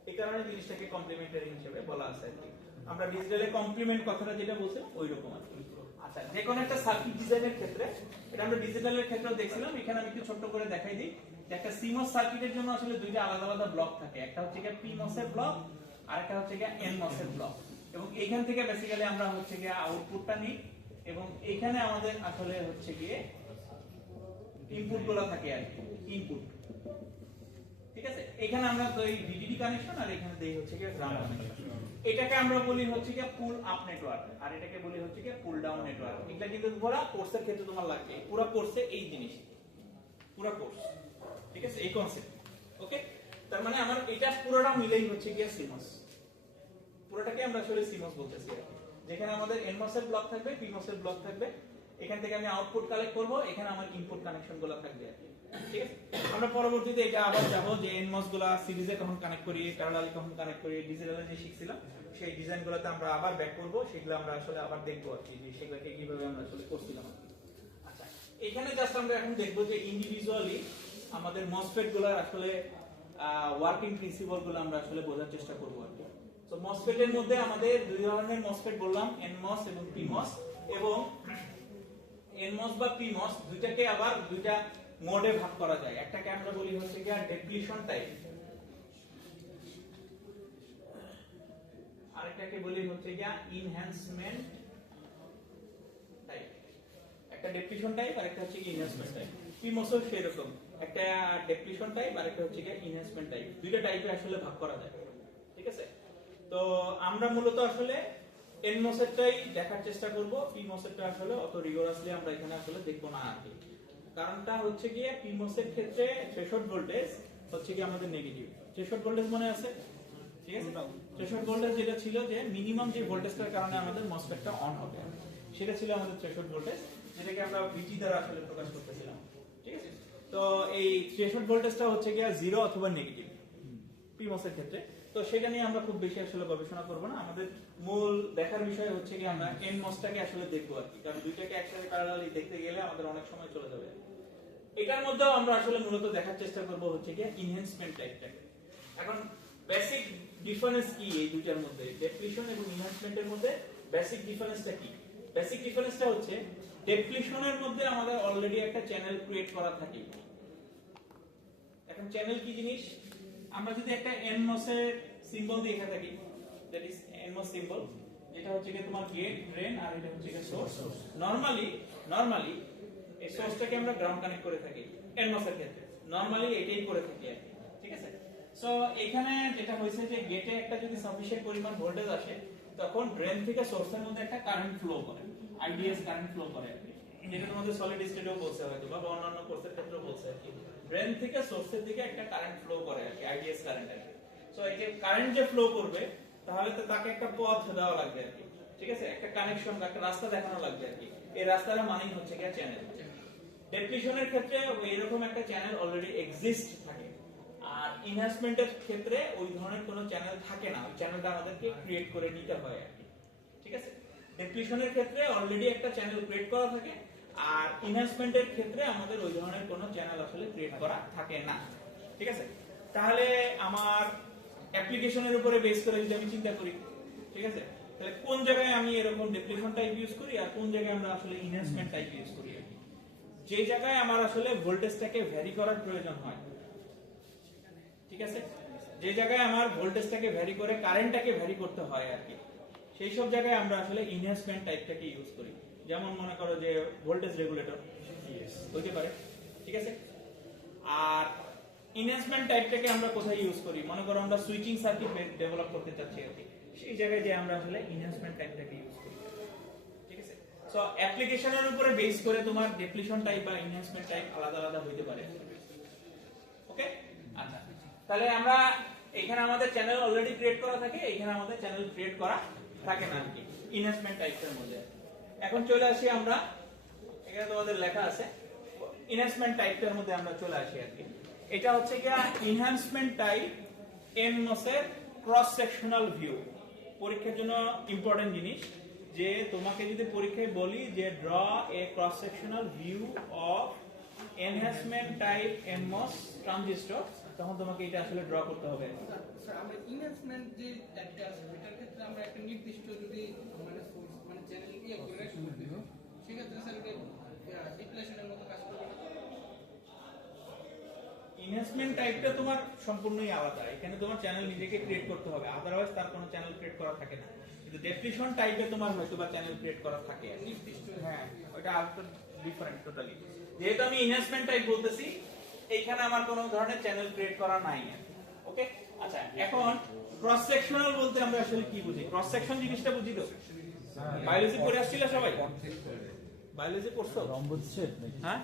এই কারণে জিনিসটাকে কমপ্লিমেন্টারি হিসেবে বলা আছে আর কি। আমরা ডিজিটালে কমপ্লিমেন্ট কথাটা যেটা বলছি ওই রকম আর কি। আচ্ছা, যে কোনো একটা সার্কিট ডিজাইনের ক্ষেত্রে, এটা আমরা ডিজিটালের ক্ষেত্রেও দেখছিলাম, এখানে আমি একটু ছোট করে দেখাই দিই যে একটা সিমস সার্কিটের জন্য আসলে দুইটা আলাদা আলাদা ব্লক থাকে। একটা হচ্ছে কি পিমস এর ব্লক, আর একটা হচ্ছে কি এনমস এর ব্লক। এবং এইখান থেকে বেসিক্যালি আমরা হচ্ছে কি আউটপুটটা নিই, এবং এইখানে আমাদের আসলে হচ্ছে গিয়ে ইনপুট গুলো থাকে আর কি, ইনপুট। ঠিক আছে, এখানে আমরা দেই ভিডিডি কানেকশন, আর এখানে দেই হচ্ছে কি গ্রাউন্ড কানেকশন। এটাকে আমরা বলি হচ্ছে কি পুল আপ নেটওয়ার্ক, আর এটাকে বলি হচ্ছে কি পুল ডাউন নেটওয়ার্ক। এটা কিন্তু পুরো কোর্সের ক্ষেত্রে তোমার লাগবে, পুরো কোর্সে এই জিনিস, পুরো কোর্স। ঠিক আছে, এই কনসেপ্ট। ওকে, তার মানে আমার এটা পুরোটা মিলেই হচ্ছে কি সিমস। পুরোটাকে আমরা আসলে সিমস বলতেছি আর কি। যেখানে আমাদের এনমস এর ব্লক থাকবে, পিমস এর ব্লক থাকবে, এখান থেকে আমি আউটপুট কালেক্ট করব, এখানে আমার ইনপুট কানেকশন গুলো থাকবে আর কি। ঠিক আছে, আমরা পরবর্তীতে এটা আবার যাব যে এনমস গুলা সিরিজে কখন কানেক্ট করি, প্যারালালি কখন কানেক্ট করি, ডিজিটালে যে শিখছিলাম সেই ডিজাইনগুলোতে আমরা আবার ব্যাক করব, সেগুলো আমরা আসলে আবার দেখব আর কি, যে সেগুলোকে কিভাবে আমরা আসলে করছিলাম আর কি। আচ্ছা, এখানে জাস্ট আমরা এখন দেখব যে ইন্ডিভিজুয়ালি আমাদের মসফেট গুলার আসলে ওয়ার্কিং প্রিন্সিপল গুলো আমরা আসলে বোঝার চেষ্টা করব আর কি। তো মসফেট এর মধ্যে আমাদের দুই ধরনের মসফেট বললাম, এনমস এবং পিমস। এবং এনমস বা পিমস দুইটাকে আবার দুইটা মোডে ভাগ করা যায়। একটাকে আমরা বলি হচ্ছে কি ডেপ্লিশন টাইপ, আরেকটাকে বলি হচ্ছে কি এনহ্যান্সমেন্ট টাইপ। একটা ডেপ্লিশন টাইপ আর একটা হচ্ছে কি এনহ্যান্সমেন্ট টাইপ। পিমসও সেরকম, একটা ডেপ্লিশন টাইপ আর একটা হচ্ছে কি এনহ্যান্সমেন্ট টাইপ। দুইটা টাইপে আসলে ভাগ করা যায়। ঠিক আছে, তো আমরা মূলত আসলে এনমস এরটাই দেখার চেষ্টা করব, পিমস এরটা আসলে অত রিগোরাসলি আমরা এখানে আসলে দেখব না আর কি। কারণটা হচ্ছে গিয়ে পিমস এর ক্ষেত্রে থ্রেশহোল্ড ভোল্টেজ হচ্ছে কি আমাদের নেগেটিভ। থ্রেশহোল্ড ভোল্টেজ মনে আছে? ঠিক আছে, থ্রেশহোল্ড ভোল্টেজ যেটা ছিল যে মিনিমাম যে ভোল্টেজটার কারণে আমাদের মসফেটটা অন হবে, সেটা ছিল আমাদের থ্রেশহোল্ড ভোল্টেজ, যেটাকে আমরা ভিটি দ্বারা আসলে প্রকাশ করতেছিলাম। ঠিক আছে, তো এই থ্রেশহোল্ড ভোল্টেজটা হচ্ছে গিয়ে 0 অথবা নেগেটিভ পিমস এর ক্ষেত্রে। তো সেটা নিয়ে আমরা খুব বেশি আসলে গবেষণা করব না। আমাদের মূল দেখার বিষয় হচ্ছে কি আমরা এনমসটাকে আসলে দেখবো আর কি, কারণ দুইটাকে একসাথে প্যারালালি দেখতে গেলে আমাদের অনেক সময় চলে যাবে। এটার মধ্যেও আমরা আসলে মূলত দেখার চেষ্টা করব হচ্ছে কি এনহ্যান্সমেন্ট টাইপটাকে। এখন বেসিক ডিফারেন্স কি এই দুইটার মধ্যে, ডেপ্লিশন এবং এনহ্যান্সমেন্টের মধ্যে বেসিক ডিফারেন্সটা কি? বেসিক ডিফারেন্সটা হচ্ছে ডেপ্লিশনের মধ্যে আমাদের অলরেডি একটা চ্যানেল ক্রিয়েট করা থাকে। এখন চ্যানেল কি জিনিস? আমরা যদি একটা এনমস এর সিম্বল দেখে থাকি, দ্যাট ইজ এনমস সিম্বল, যেটা হচ্ছে কি তোমার গেট, ড্রেন, আর এটা হচ্ছে কি সোর্স। নরমালি এই সোর্সটাকে আমরা গ্রাউন্ড কানেক্ট করে থাকি এনমস এর ক্ষেত্রে, নরমালি এটাই করে থাকি আর কি, ঠিক আছে? সো এখানে যেটা হয়েছে যে গেটে একটা যদি সাফিশিয়েন্ট পরিমাণ ভোল্টেজ আসে, তখন ড্রেন থেকে সোর্সের মধ্যে একটা কারেন্ট ফ্লো করে, আইডিএস কারেন্ট ফ্লো করে আর কি, যেটা তোমাদের সলিড স্টেটেও বলছে হয়তো বা অন্যান্য কোর্সের ক্ষেত্রেও বলছে আর কি। ড্রেন থেকে সোর্সের দিকে একটা কারেন্ট ফ্লো করে আর কি, আইডিএস কারেন্ট আর কি। সো এই যে কারেন্ট যে ফ্লো করবে, তাহলে তো তাকে একটা পথ দেওয়া লাগবে আর কি, ঠিক আছে? একটা কানেকশন, একটা রাস্তা দেখানো লাগবে আর কি। এই রাস্তাটা মানেই হচ্ছে কি চ্যানেল। ডেপ্লিশনের ক্ষেত্রে এরকম একটা চ্যানেল অলরেডি এক্সিস্ট থাকে, আর এনহ্যান্সমেন্টের ক্ষেত্রে ওই ধরনের কোনো চ্যানেল থাকে না, ওই চ্যানেলটা আমাদেরকে ক্রিয়েট করে নিতে হয় আর কি, ঠিক আছে? ডেপ্লিশনের ক্ষেত্রে অলরেডি একটা চ্যানেল ক্রিয়েট করা থাকে, আর এনহ্যান্সমেন্টের ক্ষেত্রে আমাদের ওই ধরনের কোনো চ্যানেল আসলে ক্রিয়েট করা থাকে না, ঠিক আছে? তাহলে আমার অ্যাপ্লিকেশনের উপরে বেস করে যদি আমি চিন্তা করি, ঠিক আছে, তাহলে কোন জায়গায় আমি এরকম ডেপ্লিশন টাইপ ইউজ করি আর কোন জায়গায় আমরা আসলে এনহ্যান্সমেন্ট টাইপ ইউজ করি? যে জায়গায় আমার আসলে ভোল্টেজটাকে ভ্যারি করার প্রয়োজন হয়, ঠিক আছে, যে জায়গায় আমার ভোল্টেজটাকে ভ্যারি করে কারেন্টটাকে ভ্যারি করতে হয় আর কি, সেই সব জায়গায় আমরা আসলে এনহ্যান্সমেন্ট টাইপটাকে ইউজ করি। যেমন মনে করো যে ভোল্টেজ রেগুলেটর হতে পারে, ঠিক আছে? আর এনহ্যান্সমেন্ট টাইপটাকে আমরা কোথায় ইউজ করি? মনে করো আমরা সুইচিং সার্কিট ডেভেলপ করতে চাচ্ছি আর কি, সেই জায়গায় যে আমরা আসলে এনহ্যান্সমেন্ট টাইপটাকে ইউজ করি, ঠিক আছে? সো অ্যাপ্লিকেশনের উপরে বেস করে তোমার ডেপ্লিশন টাইপ বা এনহ্যান্সমেন্ট টাইপ আলাদা আলাদা হতে পারে, ওকে? আচ্ছা, তাহলে আমরা এখানে আমাদের চ্যানেল অলরেডি ক্রিয়েট করা থাকে, এখানে আমাদের চ্যানেল ক্রিয়েট করা থাকে না আর কি এনহ্যান্সমেন্ট টাইপের মধ্যে। এখন চলে আসি আমরা, এখানে তোমাদের লেখা আছে এনহ্যান্সমেন্ট টাইপের মধ্যে আমরা চলে আসি আর কি। এটা হচ্ছে কি এনহ্যান্সমেন্ট টাইপ এনমস এর ক্রস সেকশনাল ভিউ। পরীক্ষার জন্য ইম্পর্টেন্ট জিনিস, যে তোমাকে যদি পরীক্ষায় বলি যে draw A cross sectional view of enhancement type NMOS transistor, তখন তোমাকে এটা আসলে ড্র করতে হবে। স্যার আমরা এনহ্যান্সমেন্ট যে টাইপটা আছে এটার ক্ষেত্রে আমরা একটা নির্দিষ্ট যদি মানে সোর্স মানে চ্যানেল দিয়ে করে করতে সেক্ষেত্রে স্যার এটা ডিপ্লেশনের মতো কাজ করবে না? এনহ্যান্সমেন্ট টাইপটা তোমার সম্পূর্ণই আলাদা, এখানে তোমার চ্যানেল নিজেকে ক্রিয়েট করতে হবে, আদারওয়াইজ তার কোনো চ্যানেল ক্রিয়েট করা থাকে না। কিন্তু ডেপ্লিশন টাইপে তোমার হয়তো বা চ্যানেল ক্রিয়েট করা থাকে নির্দিষ্ট, হ্যাঁ, ওটা আলাদা ডিফারেন্ট টোটালি। যেহেতু আমি এনহ্যান্সমেন্ট টাইপ বলতেছি, এইখানে আমার কোনো ধরনের চ্যানেল ক্রিয়েট করা নাই, ওকে? আচ্ছা, এখন ক্রস সেকশনাল বলতে আমরা আসলে কি বুঝি? ক্রস সেকশন জিনিসটা বুঝি তো? বায়োলজি পড়ে আসছিল সবাই? বায়োলজি পড়ছো? রম্বস শেপ নাকি? হ্যাঁ,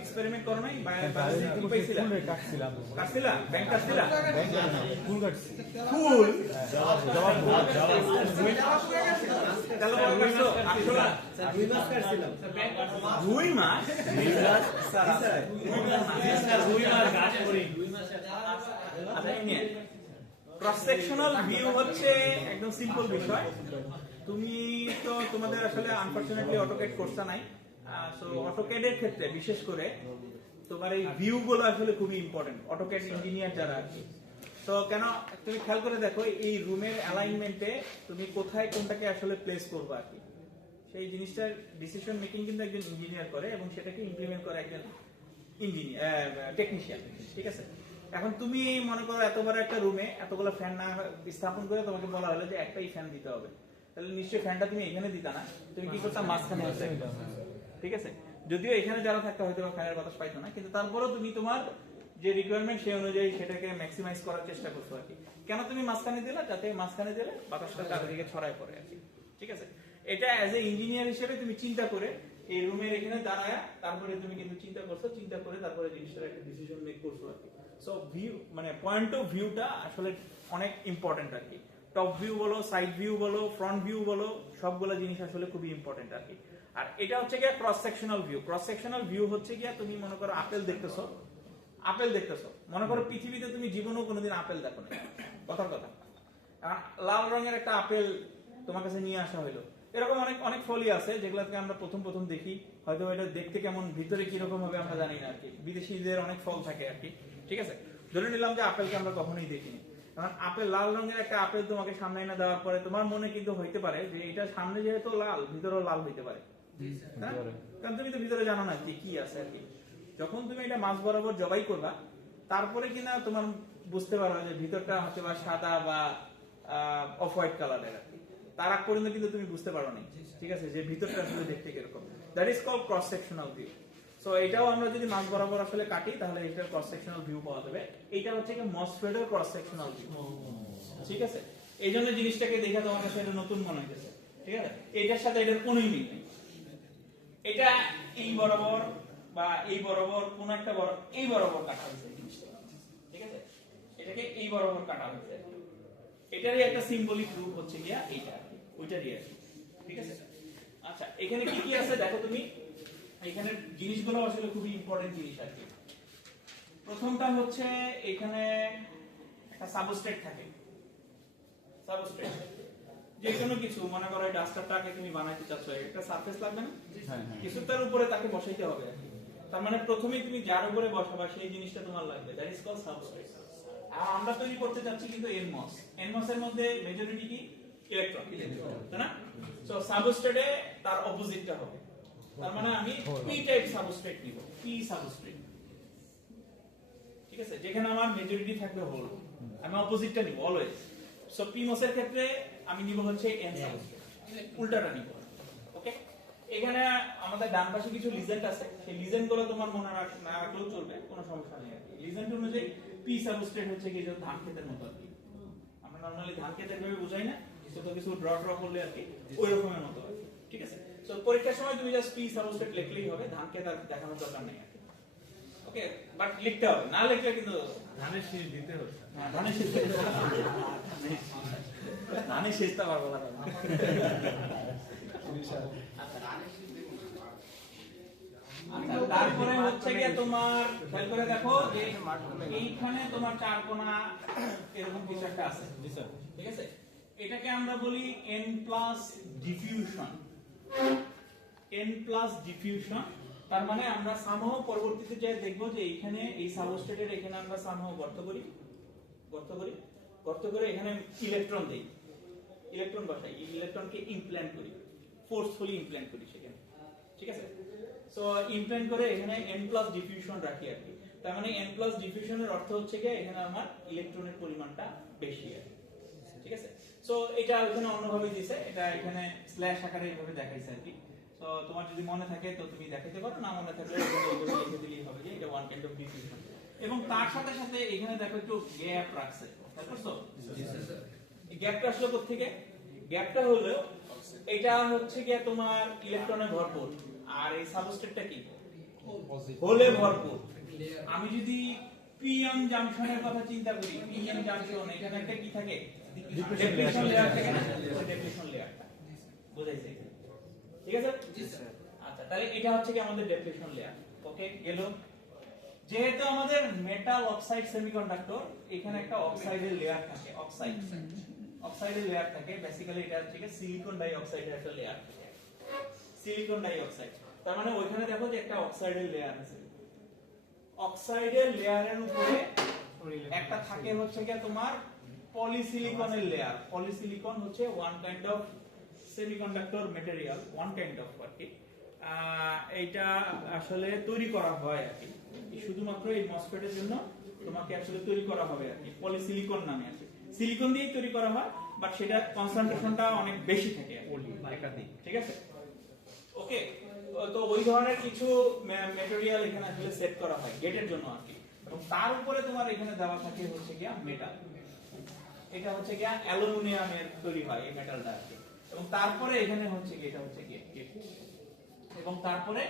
এক্সপেরিমেন্ট করো নাই? বায়োলজি বায়োলজি কি পাইছিলা? ফুল কাটছিলাম, কাটছিলা? ব্যাংক কাটছিলা? ফুল কাটছি, ফুল জবাব তাহলে বড় কাটছো? আসলে স্যার 2 মাস কাটছিলাম। 2 মাস? স্যার দুই মাস গাছ করি। আচ্ছা, এমনি ক্রস সেকশনাল ভিউ হচ্ছে একদম সিম্পল বিষয়। তুমি তো তোমাদের আসলে আনফরচুনেটলি অটোক্যাড কোর্সটা নাই, সো অটোক্যাডের ক্ষেত্রে বিশেষ করে তোমার এই ভিউ গুলো আসলে খুবই ইম্পর্টেন্ট, অটোক্যাড ইঞ্জিনিয়ার যারা আছে। তো কেন তুমি খেয়াল করে দেখো এই রুমের অ্যালাইনমেন্টে তুমি কোথায় কোনটাকে আসলে প্লেস করবে আর কি, সেই জিনিসটার ডিসিশন মেকিং কিন্তু একজন ইঞ্জিনিয়ার করে এবং সেটাকে ইমপ্লিমেন্ট করে একজন ইঞ্জিনিয়ার টেকনিশিয়ান, ঠিক আছে? এখন তুমি মনে করো এত বড় একটা রুমে এতগুলো ফ্যান না স্থাপন করে তোমাকে বলা হলো যে একটাই ফ্যান দিতে হবে, তাহলে নিশ্চয়ই ফ্যানটা তুমি এখানে দিতা না, তুমি কি করতে মাঝখানে বসে, ঠিক আছে? যদিও এখানে যারা থাকতে হয়তো ফ্যানের বাতাস পাইতো না, কিন্তু তারপরেও তুমি তোমার যে রিকোয়ারমেন্ট সেই অনুযায়ী সেটাকে ম্যাক্সিমাইজ করার চেষ্টা করছো আর কি। কেন তুমি মাঝখানে দিলা? যাতে মাঝখানে দিলে বাতাসটা চারিদিকে ছড়ায় পড়ে আর কি, ঠিক আছে? এটা অ্যাজ এ ইঞ্জিনিয়ার হিসেবে তুমি চিন্তা করে এই রুমের এখানে দাঁড়ায় তারপরে তুমি কিন্তু চিন্তা করছো, চিন্তা করে তারপরে জিনিসটার একটা ডিসিশন মেক করছো আর কি। সো ভিউ মানে পয়েন্ট অফ ভিউটা আসলে অনেক ইম্পর্টেন্ট আর কি। টপ ভিউ বলো, সাইড ভিউ বলো, ফ্রন্ট ভিউ বলো, সবগুলো জিনিস আসলে খুবই ইম্পর্টেন্ট আর কি। আর এটা হচ্ছে গিয়ে cross sectional view. Cross sectional view হচ্ছে গিয়ে তুমি মনে করো আপেল দেখতেছো, মনে করো পৃথিবীতে তুমি জীবনেও কোনোদিন আপেল দেখো না, কথার কথা। কারণ লাল রঙের একটা আপেল তোমার কাছে নিয়ে আসা হলো, এরকম অনেক অনেক ফলই আছে যেগুলোকে আমরা প্রথম দেখি, হয়তো এটা দেখতে কেমন ভিতরে কিরকম হবে আমরা জানি না আর কি। বিদেশিদের অনেক ফল থাকে আর কি, ঠিক আছে। ধরে নিলাম যে আপেলকে আমরা কখনোই দেখিনি, কারণ আপেল লাল রঙের একটা আপেল তোমাকে সামনে এনে দেওয়ার পরে তোমার মনে কিন্তু হইতে পারে যে এটা সামনে যেহেতু লাল ভিতরেও লাল হইতে পারে, হ্যাঁ? কারণ তুমি তো ভিতরে জানো না যে কি আছে আর কি। যখন তুমি এটা মাছ বরাবর জবাই করবা তারপরে কিনা তোমার বুঝতে পারবে যে ভিতরটা হচ্ছে বা সাদা বা অফ হোয়াইট কালারের আর কি। তার আগ পর্যন্ত কিন্তু তুমি বুঝতে পারো না, ঠিক আছে, যে ভিতরটা আসলে দেখতে কিরকম। That is called cross sectional view. So এটাও আমরা যদি মাছ বরাবর আসলে কাটি তাহলে এটার ক্রস সেকশনাল ভিউ পাওয়া যাবে। এটা হচ্ছে কি মসফেটের ক্রস সেকশনাল ভিউ, ঠিক আছে। এই জন্য জিনিসটাকে দেখে তোমার কাছে এটা নতুন মনে হয়েছে, ঠিক আছে। এটার সাথে এটার কোনোই মিল নেই। এটা এই বরাবর বা এই বরাবর কোন একটা বড় এই বরাবর কাটা হয়েছে জিনিসটা, ঠিক আছে। এটাকে এই বরাবর কাটা হয়েছে, এটারই একটা সিম্বলিক রূপ হচ্ছে গিয়া এইটা, ওইটারই আর কি, ঠিক আছে। আচ্ছা, এখানে কি কি আছে দেখো তুমি। এখানে জিনিসগুলো আসলে খুবই ইম্পর্টেন্ট জিনিস আর কি। প্রথমটা হচ্ছে এখানে একটা সাবস্ট্রেট থাকে। সাবস্ট্রেট যে কোনো কিছু, মনে করো এই ডাস্টারটাকে তুমি বানাইতে চাচ্ছ, একটা সারফেস লাগবে না, কিছু তার উপরে তাকে বসাইতে হবে আর কি। তার মানে প্রথমেই তুমি যার উপরে বসাবা সেই জিনিসটা তোমার লাগবে, দ্যাট ইজ কল্ড সাবস্ট্রেট। আর আমরা তৈরি করতে যাচ্ছি কিন্তু এনমস। এনমস এর মধ্যে মেজরিটি কি ইলেকট্রন, তাই না? সো সাবস্ট্রেটে তার অপোজিটটা হবে। তার মানে আমি পি টাইপ সাবস্ট্রেট নিব, পি সাবস্ট্রেট, ঠিক আছে, যেখানে আমার মেজরিটি থাকবে হোল, আমি অপোজিটটা নিব অলওয়েজ। সো পি মস এর ক্ষেত্রে আমি নিব হচ্ছে এন সাবস্ট্রেট, উল্টাটা নিব, ওকে। এখানে আমাদের ডান পাশে কিছু লিজেন্ড আছে, সেই লিজেন্ড গুলো তোমার মনে না রাখলেও চলবে, কোনো সমস্যা নেই আর কি। লিজেন্ড অনুযায়ী পি সাবস্ট্রেট হচ্ছে কি যে ধান ক্ষেতের মতো আর কি। আমরা নরমালি ধান ক্ষেতের ভাবে বুঝাই না, ছোট কিছু ড্র করলে আর কি, ওই রকমের মতো আর কি, ঠিক আছে। সো পরীক্ষার সময় তুমি জাস্ট পি সাবস্ট্রেট লিখলেই হবে, ধান ক্ষেত আর দেখানোর দরকার নেই আর কি, ওকে। বাট লিখতে হবে, না লিখলে কিন্তু ধানের শীষ দিতে হচ্ছে। হ্যাঁ, ধানের শীষ ধানের শীষটা পারবো না। আচ্ছা, তারপরে হচ্ছে গিয়ে তোমার খেয়াল করে দেখো যে এইখানে তোমার চার কোণা এরকম কিছু একটা আছে, ঠিক আছে। এটাকে আমরা বলি n plus diffusion. n plus diffusion তার মানে আমরা সামহাও পরবর্তীতে যে দেখবো যে এইখানে এই সাবস্ট্রেটের এখানে আমরা সামহাও গর্ত করে এখানে ইলেকট্রন দেই, ইলেকট্রন বসাই, ইলেকট্রনকে ইমপ্ল্যান্ট করি, ফোর্সফুলি ইমপ্ল্যান্ট করি সেখানে, ঠিক আছে। সো ইমপ্ল্যান্ট করে এখানে n প্লাস ডিফিউশন রাখি আর কি। তার মানে n প্লাস ডিফিউশনের অর্থ হচ্ছে কি এখানে আমার ইলেকট্রনের পরিমাণটা বেশি আছে, ঠিক আছে। সো এটা এখানে অন্যভাবে দিয়েছে, এটা এখানে স্ল্যাশ আকারে এইভাবে দেখাইছে আর কি। তো তোমার যদি মনে থাকে তো তুমি দেখাইতে পারো, না মনে থাকলে এইভাবে লিখে দিলেই হবে যে এটা ওয়ান কাইন্ড অফ ডিফিউশন। এবং তার সাথে সাথে এখানে দেখো একটু গ্যাপ রাখছে, তাই তো? এই গ্যাপটা আসলে কোথা থেকে? গ্যাপটা হলো এটা হচ্ছে কি তোমার ইলেকট্রনে ভরপুর, আর এই সাবস্ট্রেটটা কি হোলে ভরপুর। আমি যদি পিএম জাংশনের কথা চিন্তা করি, পিএম জাংশন এখানে একটা কি থাকে, ডেপ্লিশন লেয়ার থাকে না, ডেপ্লিশন লেয়ারটা বুঝাইছে, ঠিক আছে। আচ্ছা, তাহলে এটা হচ্ছে কি আমাদের ডেপ্লিশন লেয়ার, ওকে গেল। যেহেতু আমাদের মেটাল অক্সাইড সেমিকন্ডাক্টর, এখানে একটা অক্সাইডের লেয়ার থাকে, অক্সাইডের লেয়ার থাকে, বেসিক্যালি এটা হচ্ছে সিলিকন ডাই অক্সাইডের একটা লেয়ার থাকে, সিলিকন ডাই অক্সাইড। তার মানে ওইখানে দেখো যে একটা অক্সাইডের লেয়ার আছে, অক্সাইডের লেয়ারের উপরে একটা থাকে হচ্ছে কি তোমার পলিসিলিকনের লেয়ার। পলিসিলিকন হচ্ছে one kind of semiconductor material, one kind of আর কি। এইটা আসলে তৈরি করা হয় আর কি, শুধুমাত্র এই মসফেটের জন্য তোমাকে আসলে তৈরি করা হবে আর কি, পলিসিলিকন নামে আছে। সিলিকন দিয়ে তৈরি করা হয়, বাট সেটা কনসেন্ট্রেশনটা অনেক বেশি থাকে একাধিক, ঠিক আছে, ওকে। তো ওই ধরনের কিছু ম্যাটেরিয়াল এখানে আসলে সেট করা হয় গেটের জন্য আর কি। এবং তার উপরে তোমার এখানে দেওয়া থাকে হচ্ছে গিয়া মেটাল, এটা হচ্ছে গিয়া অ্যালুমিনিয়ামের তৈরি হয় এই মেটালটা আর কি। এবং তারপরে এখানে হচ্ছে কি এটা হচ্ছে গেট, এবং তারপরে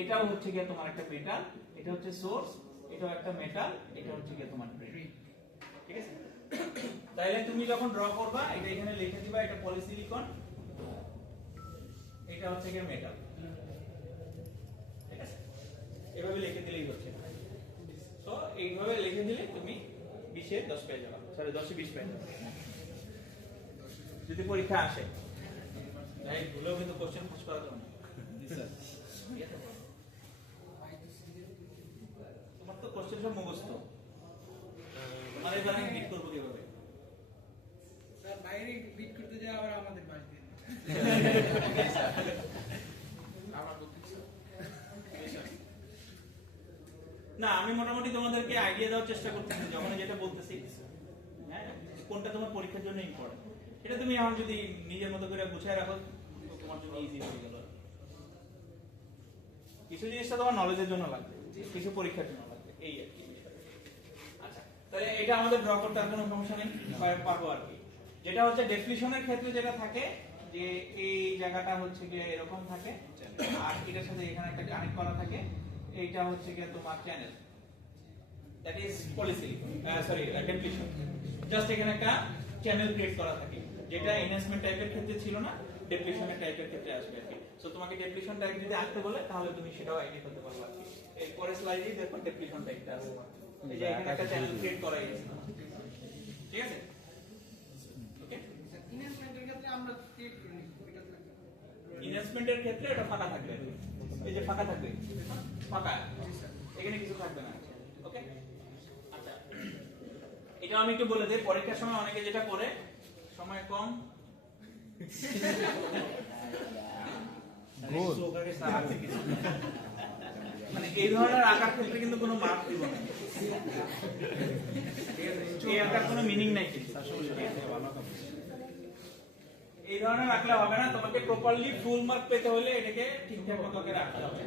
এটাও হচ্ছে গিয়া তোমার একটা মেটাল, এটা হচ্ছে সোর্স, এটাও একটা মেটাল, এটা হচ্ছে গিয়া তোমার ড্রেন, ঠিক আছে। তাইলে তুমি যখন ড্র করবা এটা এখানে লিখে দিবা, এটা পলিসিলিকন, এটা হচ্ছে গিয়া মেটাল, ঠিক আছে। এভাবে লিখে দিলেই হচ্ছে। তো এইভাবে লিখে দিলে তুমি 20 এ 10 পেয়ে যাবে। সরি 10 20 পেয়ে যাবে যদি পরীক্ষা আসে। তাই ভুলেও কিন্তু কোশ্চেন ফাঁস করা যাবে না। তোমার তো কোশ্চেন সব মুখস্থ, তোমার এবার আমি বিট করবো কিভাবে? স্যার বাইরে বিট করতে যায় আবার আমাদের বাড়িতে আমার বুদ্ধি স্যার না, আমি মোটামুটি তোমাদেরকে আইডিয়া দেওয়ার চেষ্টা করতেছি যখন যেটা বলতেছি, হ্যাঁ, কোনটা তোমার পরীক্ষার জন্য ইম্পর্টেন্ট এটা তুমি এখন যদি নিজের মতো করে গুছিয়ে রাখো তো তোমার জন্য ইজি হয়ে গেল। কিছু জিনিসটা তোমার নলেজের জন্য লাগবে, কিছু পরীক্ষার জন্য লাগবে, এই আর কি। আচ্ছা, তাহলে এটা আমাদের ড্র করতে আর কোনো সমস্যা নেই, পারবো আর কি। যেটা হচ্ছে ডেফিনিশনের ক্ষেত্রে যেটা থাকে যে এই জায়গাটা হচ্ছে গিয়ে এরকম থাকে আর এটার সাথে এখানে একটা কানেক্ট করা থাকে, এইটা হচ্ছে গিয়ে তোমার channel, that is policy sorry definition. Just এখানে একটা চ্যানেল ক্রিয়েট করা থাকে, যেটা এনহ্যান্সমেন্ট টাইপের ক্ষেত্রে ছিল না, ডেফিনিশনের টাইপের ক্ষেত্রে আসবে আর কি। সো তোমাকে ডেফিনিশন টাইপ যদি আনতে বলে তাহলে তুমি সেটাও আইডিয়া করতে পারবে আর কি। এই পরের স্লাইডেই দেখো ডেফিনিশন টাইপটা আছে, এই যে এখানে একটা চ্যানেল ক্রিয়েট করা হয়েছে, ঠিক আছে? ওকে, ইনভেস্টমেন্টের ক্ষেত্রে আমরা ক্রিয়েট করি এটা থাকে ইনভেস্টমেন্টের ক্ষেত্রে এটা ফাঁকা থাকবে, এই যে ফাঁকা থাকবে, ফাঁকা, এখানে কিছু থাকবে না। ওকে, আচ্ছা, এটা আমি একটু বলে দিই, পরীক্ষার সময় অনেকে যেটা করে, সময় কম মানে এই ধরনের আঁকার ক্ষেত্রে কিন্তু কোনো মার্ক দিব না, এই আঁকার কোনো মিনিং নাই কিন্তু। এই ধরনের আঁকলে হবে না, তোমাকে প্রপারলি ফুল মার্ক পেতে হলে এটাকে ঠিকঠাক মতো করে আঁকতে হবে,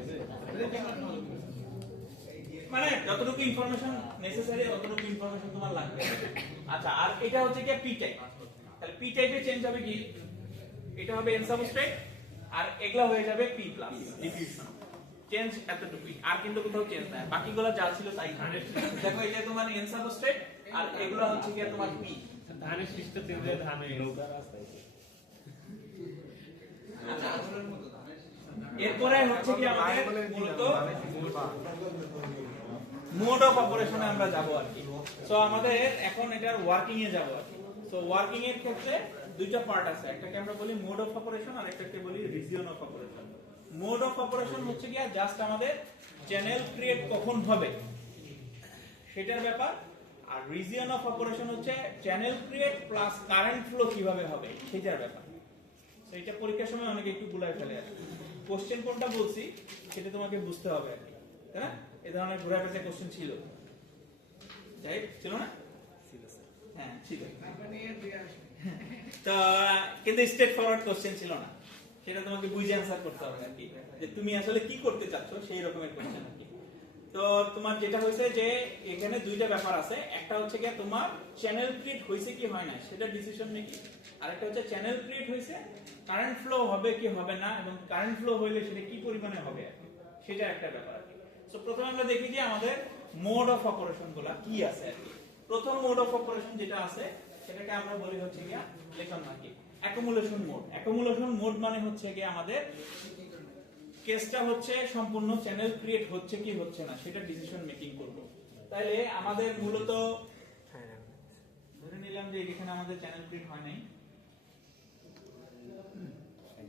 মানে যতটুকু ইনফরমেশন নেসেসারি ততটুকু ইনফরমেশন তোমার লাগবে। আচ্ছা, আর এটা হচ্ছে কি পি টাইপ, তাহলে পি টাইপে চেঞ্জ হবে কি, এটা হবে এন সাবস্ট্রেট আর এগুলা হয়ে যাবে পি প্লাস ডিফিউশন, চেঞ্জ এতটুকুই, আর কিন্তু কোথাও চেঞ্জ নাই, বাকিগুলো যা ছিল তাই। দেখো এই যে তোমার এন সাবস্ট্রেট আর এগুলা হচ্ছে কি তোমার পি। ধানের শীষটা চেঞ্জ হয়ে ধানে নৌকা রাস্তায় এরপরে হচ্ছে কি আমাদের মূলত মোড অফ অপারেশনে আমরা যাব আর কি। সো আমাদের এখন এটার ওয়ার্কিং এ যাব আর কি। সো ওয়ার্কিং এর ক্ষেত্রে দুইটা পার্ট আছে, একটাকে আমরা বলি মোড অফ অপারেশন আর একটাকে বলি region of operation. Mode of operation হচ্ছে কি জাস্ট আমাদের চ্যানেল ক্রিয়েট কখন হবে সেটার ব্যাপার, আর রিজিয়ন অফ অপারেশন হচ্ছে channel create plus current flow কিভাবে হবে সেটার ব্যাপার। তো এটা পরীক্ষার সময় অনেকে একটু গুলায় ফেলে আর কোশ্চেন কোনটা বলছি সেটা তোমাকে বুঝতে হবে আর কি, তাই না? এই ধরনের ঘোরা পেঁচা কোশ্চেন ছিল, যাই ছিল না? হ্যাঁ ছিল, মানে এর দিয়ে আসে তো কিন্তু স্ট্রেট ফরওয়ার্ড কোশ্চেন ছিল না, সেটা তোমাকে বুঝে অ্যানসার করতে হবে আর কি, যে তুমি আসলে কি করতে চাচ্ছ সেই রকমের কোশ্চেন আর কি। তো তোমার যেটা হয়েছে যে এখানে দুইটা ব্যাপার আছে, একটা হচ্ছে কি তোমার চ্যানেল ক্রিয়েট হয়েছে কি হয় না সেটা ডিসিশন মেকিং, আরেকটা হচ্ছে চ্যানেল ক্রিয়েট হয়েছে কারেন্ট ফ্লো হবে কি হবে না, এবং কারেন্ট ফ্লো হইলে সেটা কি পরিমাণে হবে আর কি, সেটা একটা ব্যাপার আর কি। সো প্রথমে আমরা দেখি যে আমাদের মোড অফ অপারেশন গুলা কি আছে আর কি। প্রথম মোড অফ অপারেশন যেটা আছে সেটাকে আমরা বলি হচ্ছে কি লেখন আর কি অ্যাকুমুলেশন মোড। অ্যাকুমুলেশন মোড মানে হচ্ছে কি আমাদের কেসটা হচ্ছে সম্পূর্ণ চ্যানেল ক্রিয়েট হচ্ছে কি হচ্ছে না সেটা ডিসিশন মেকিং করব। তাইলে আমাদের মূলত ধরে নিলাম যে এখানে আমাদের চ্যানেল ক্রিয়েট হয় নাই,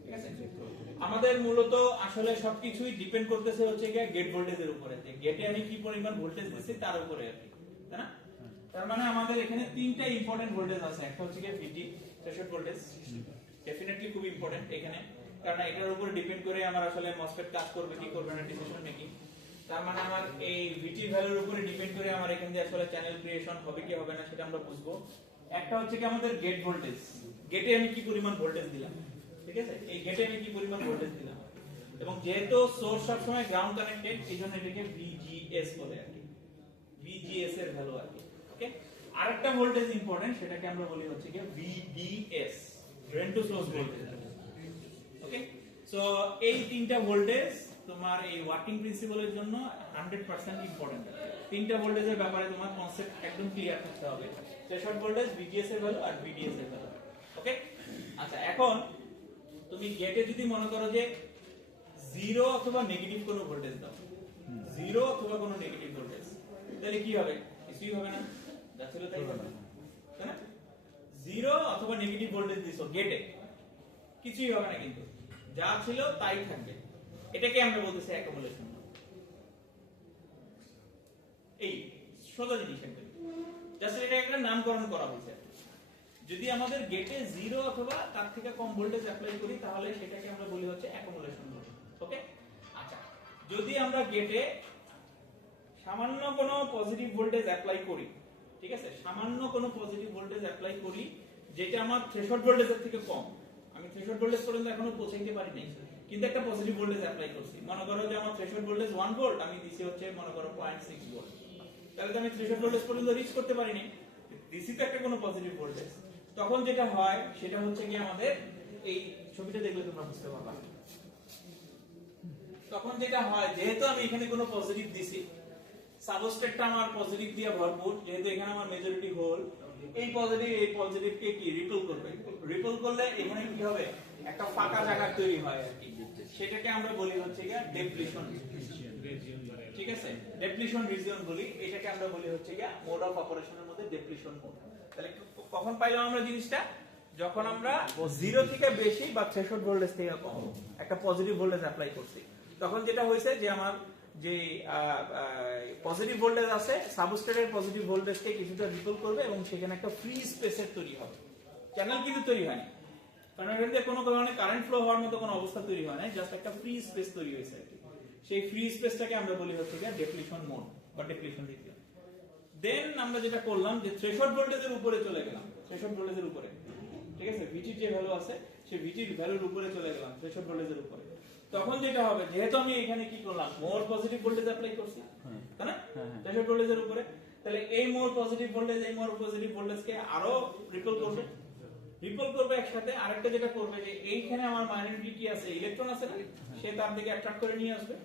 ঠিক আছে? আমাদের মূলত আসলে সবকিছুই ডিপেন্ড করতেছে হচ্ছে কি গেট ভোল্টেজের উপরে, যে গেটে আমি কি পরিমাণ ভোল্টেজ দিচ্ছি তার উপরে আর কি, তাই না? তার মানে আমাদের এখানে তিনটা ইম্পর্টেন্ট ভোল্টেজ আছে, একটা হচ্ছে কি ভিটি থ্রেশহোল্ড ভোল্টেজ, ডেফিনেটলি খুব ইম্পর্টেন্ট এখানে, কারণ এটার উপরে ডিপেন্ড করে আমার আসলে মসফেট কাজ করবে কি করবে না ডিসিশন মেকিং। তার মানে আমার এই ভিটি ভ্যালুর উপরে ডিপেন্ড করে আমার এখান দিয়ে আসলে চ্যানেল ক্রিয়েশন হবে কি হবে না সেটা আমরা বুঝবো। একটা হচ্ছে কি আমাদের গেট ভোল্টেজ, গেটে আমি কি পরিমাণ ভোল্টেজ দিলাম, ঠিক আছে? এই গেটে আমি কি পরিমাণ ভোল্টেজ দিলাম, এবং যেহেতু সোর্স সব সময় গ্রাউন্ড কানেক্টেড এইজন্য এটাকে ভিজিএস বলে আর কি, ভিজিএস এর ভ্যালু আর কি। ওকে, আরেকটা ভোল্টেজ ইম্পর্টেন্ট, সেটাকে আমরা বলি হচ্ছে কি VDS, drain to source voltage. Okay, so এই তিনটা ভোল্টেজ তোমার এই ওয়ার্কিং প্রিন্সিপালের জন্য 100% ইম্পর্টেন্ট। তিনটা ভোল্টেজের ব্যাপারে তোমার কনসেপ্ট একদম ক্লিয়ার থাকতে হবে, থ্রেশহোল্ড ভোল্টেজ, ভিজিএস এর ভ্যালু আর ভিডিএস এর ভ্যালু। ওকে, আচ্ছা, এখন তুমি গেটে যদি মনে করো যে জিরো অথবা নেগেটিভ কোনো ভোল্টেজ দাও, জিরো অথবা কোনো নেগেটিভ ভোল্টেজ, তাহলে কি হবে? কিছুই হবে না, যা ছিল তাই হবে, তাই তাই না? জিরো অথবা নেগেটিভ ভোল্টেজ দিছো গেটে, কিছুই হবে না, কিন্তু যা ছিল তাই থাকবে। এটাকে আমরা বলতেছি অ্যাকুমুলেশন। এই সোজা জিনিস একদম, জাস্ট এটা একটা নামকরণ করা হয়েছে। যদি আমাদের গেটে জিরো অথবা তার থেকে কম ভোল্টেজ অ্যাপ্লাই করি তাহলে সেটাকে আমরা বলি হচ্ছে অ্যাকুমুলেশন ভোল্টেজ। ওকে, আচ্ছা যদি আমরা গেটে সামান্য কোনো পজিটিভ ভোল্টেজ অ্যাপ্লাই করি, ঠিক আছে, সামান্য কোনো পজিটিভ ভোল্টেজ অ্যাপ্লাই করি যেটা আমার থ্রেশহোল্ড ভোল্টেজের থেকে কম, আমি থ্রেশহোল্ড ভোল্টেজ পর্যন্ত এখনো পৌঁছাইতে পারি নাই, কিন্তু একটা পজিটিভ ভোল্টেজ অ্যাপ্লাই করছি, মনে করো যে আমার থ্রেশহোল্ড ভোল্টেজ 1 ভোল্ট, আমি দিছি হচ্ছে মনে করো 0.6 ভোল্ট, তাহলে তো আমি থ্রেশহোল্ড ভোল্টেজ পর্যন্ত রিচ করতে পারিনি, দিছি তো একটা কোনো পজিটিভ ভোল্টেজ। তখন যেটা হয় সেটা হচ্ছে কি আমাদের এই ছবিটা দেখলে তোমরা বুঝতে পারবা। তখন যেটা হয়, যেহেতু আমি এখানে কোনো পজিটিভ দিছি, সাবস্ট্রেটটা আমার পজিটিভ দিয়ে ভরপুর, যেহেতু এখানে আমার মেজরিটি হোল, এই পজিটিভকে কি রিপেল করবে, রিপেল করলে এখানে কি হবে, একটা ফাঁকা জায়গা তৈরি হয় আর কি, সেটাকে আমরা বলি হচ্ছে গিয়া ডেপ্লিশন। ঠিক আছে, ডেপ্লিশন রিজিয়ন বলি, এটাকে আমরা বলি হচ্ছে গিয়া মোড অফ অপারেশনের মধ্যে ডেপ্লিশন মোড। তাহলে কখন পাইলাম আমরা জিনিসটা, যখন আমরা জিরো থেকে বেশি বা থ্রেশহোল্ড ভোল্টেজ থেকে কম একটা পজিটিভ ভোল্টেজ অ্যাপ্লাই করছি, তখন যেটা হয়েছে যে আমার যে পজিটিভ ভোল্টেজ আছে সাবস্ট্রেটের পজিটিভ ভোল্টেজকে কিছুটা রিপেল করবে এবং সেখানে একটা ফ্রি স্পেসের তৈরি হবে। চ্যানেল কিন্তু তৈরি হয়নি, কারণ এখানে কোনো ধরনের কারেন্ট ফ্লো হওয়ার মতো কোনো অবস্থা তৈরি হয় না, জাস্ট একটা ফ্রি স্পেস তৈরি হয়েছে আর কি। সেই ফ্রি স্পেসটাকে আমরা বলি হচ্ছে গিয়ে ডেপ্লিশন মোড বা ডেপ্লিশন রিজিয়ন। দেন আমরা যেটা করলাম যে থ্রেশহোল্ড ভোল্টেজের উপরে চলে গেলাম, থ্রেশহোল্ড ভোল্টেজের উপরে, ঠিক আছে, ভিটির যে ভ্যালু আছে সেই ভিটির ভ্যালুর উপরে চলে গেলাম, থ্রেশহোল্ড ভোল্টেজের উপরে। তখন যেটা হবে, যেহেতু আমি এখানে কি করলাম, মোর পজিটিভ ভোল্টেজ অ্যাপ্লাই করছি, তাই না, থ্রেশহোল্ড ভোল্টেজের উপরে, তাহলে এই মোর পজিটিভ ভোল্টেজ এই মোর পজিটিভ ভোল্টেজকে আরো রিপেল করবে একসাথে। আরেকটা যেটা করবে যে এইখানে আমার মাইনরিটি কি আছে, ইলেকট্রন আছে না, সে তার দিকে অ্যাট্রাক্ট করে নিয়ে আসবে।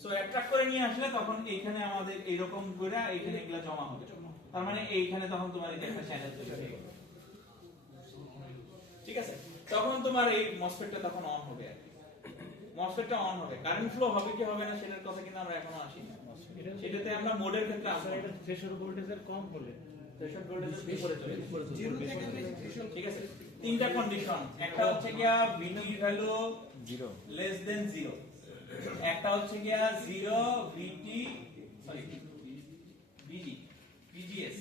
সো অ্যাট্রাক্ট করে নিয়ে আসলে তখন এইখানে আমাদের এইরকম করে এইখানে এগুলা জমা হবে, তার মানে এইখানে তখন তোমার এটা একটা চ্যানেল তৈরি হয়ে গেল। ঠিক আছে, তখন তোমার এই মসফেটটা তখন অন হবে আর কি, মসফেটটা অন হবে। কারেন্ট ফ্লো হবে কি হবে না সেটার কথা কিন্তু আমরা এখনো আসি না, সেটাতে আমরা মোডের ক্ষেত্রে আসবো। এটা থ্রেশহোল্ড ভোল্টেজের কম হলে থ্রেশহোল্ড ভোল্টেজের উপরে চলে যাবে। জিরো থেকে বেশি threshold ঠিক আছে, তিনটা কন্ডিশন, একটা হচ্ছে গিয়া ভিটি ভ্যালু জিরো লেস দেন 0, একটা হচ্ছে গিয়া 0 ভিটি সরি ভিজি ভিজিএস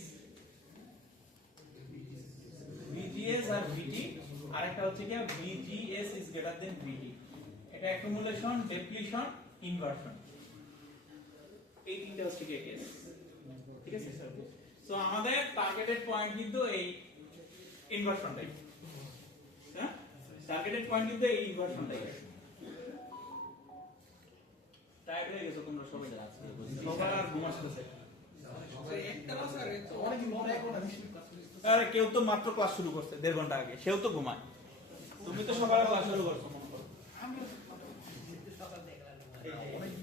আর ভিটি, আর একটা হচ্ছে গিয়া ভিজিএস ইজ গ্রেটার দেন ভিটি। এটা অ্যাকুমুলেশন, ডেপ্লিশন, ইনভার্সন, এই তিনটা হচ্ছে গিয়া কেস। ঠিক আছে, সো আমাদের টার্গেটেড পয়েন্ট কিন্তু এই ইনভার্সনটাই, হ্যাঁ, টার্গেটেড পয়েন্ট কিন্তু এই ইনভার্সনটাই। টায়ার্ড হয়ে গেছো তোমরা সবাই, সবার আর ঘুম আসতেছে। তো একটা মাস আগে তো অনেক মনে এখন আমি আরে কেউ তো মাত্র ক্লাস শুরু করছে 1.5 ঘন্টা আগে, সেও তো ঘুমায়, তুমি তো সকালে ক্লাস শুরু করছো মনে করো। অনেক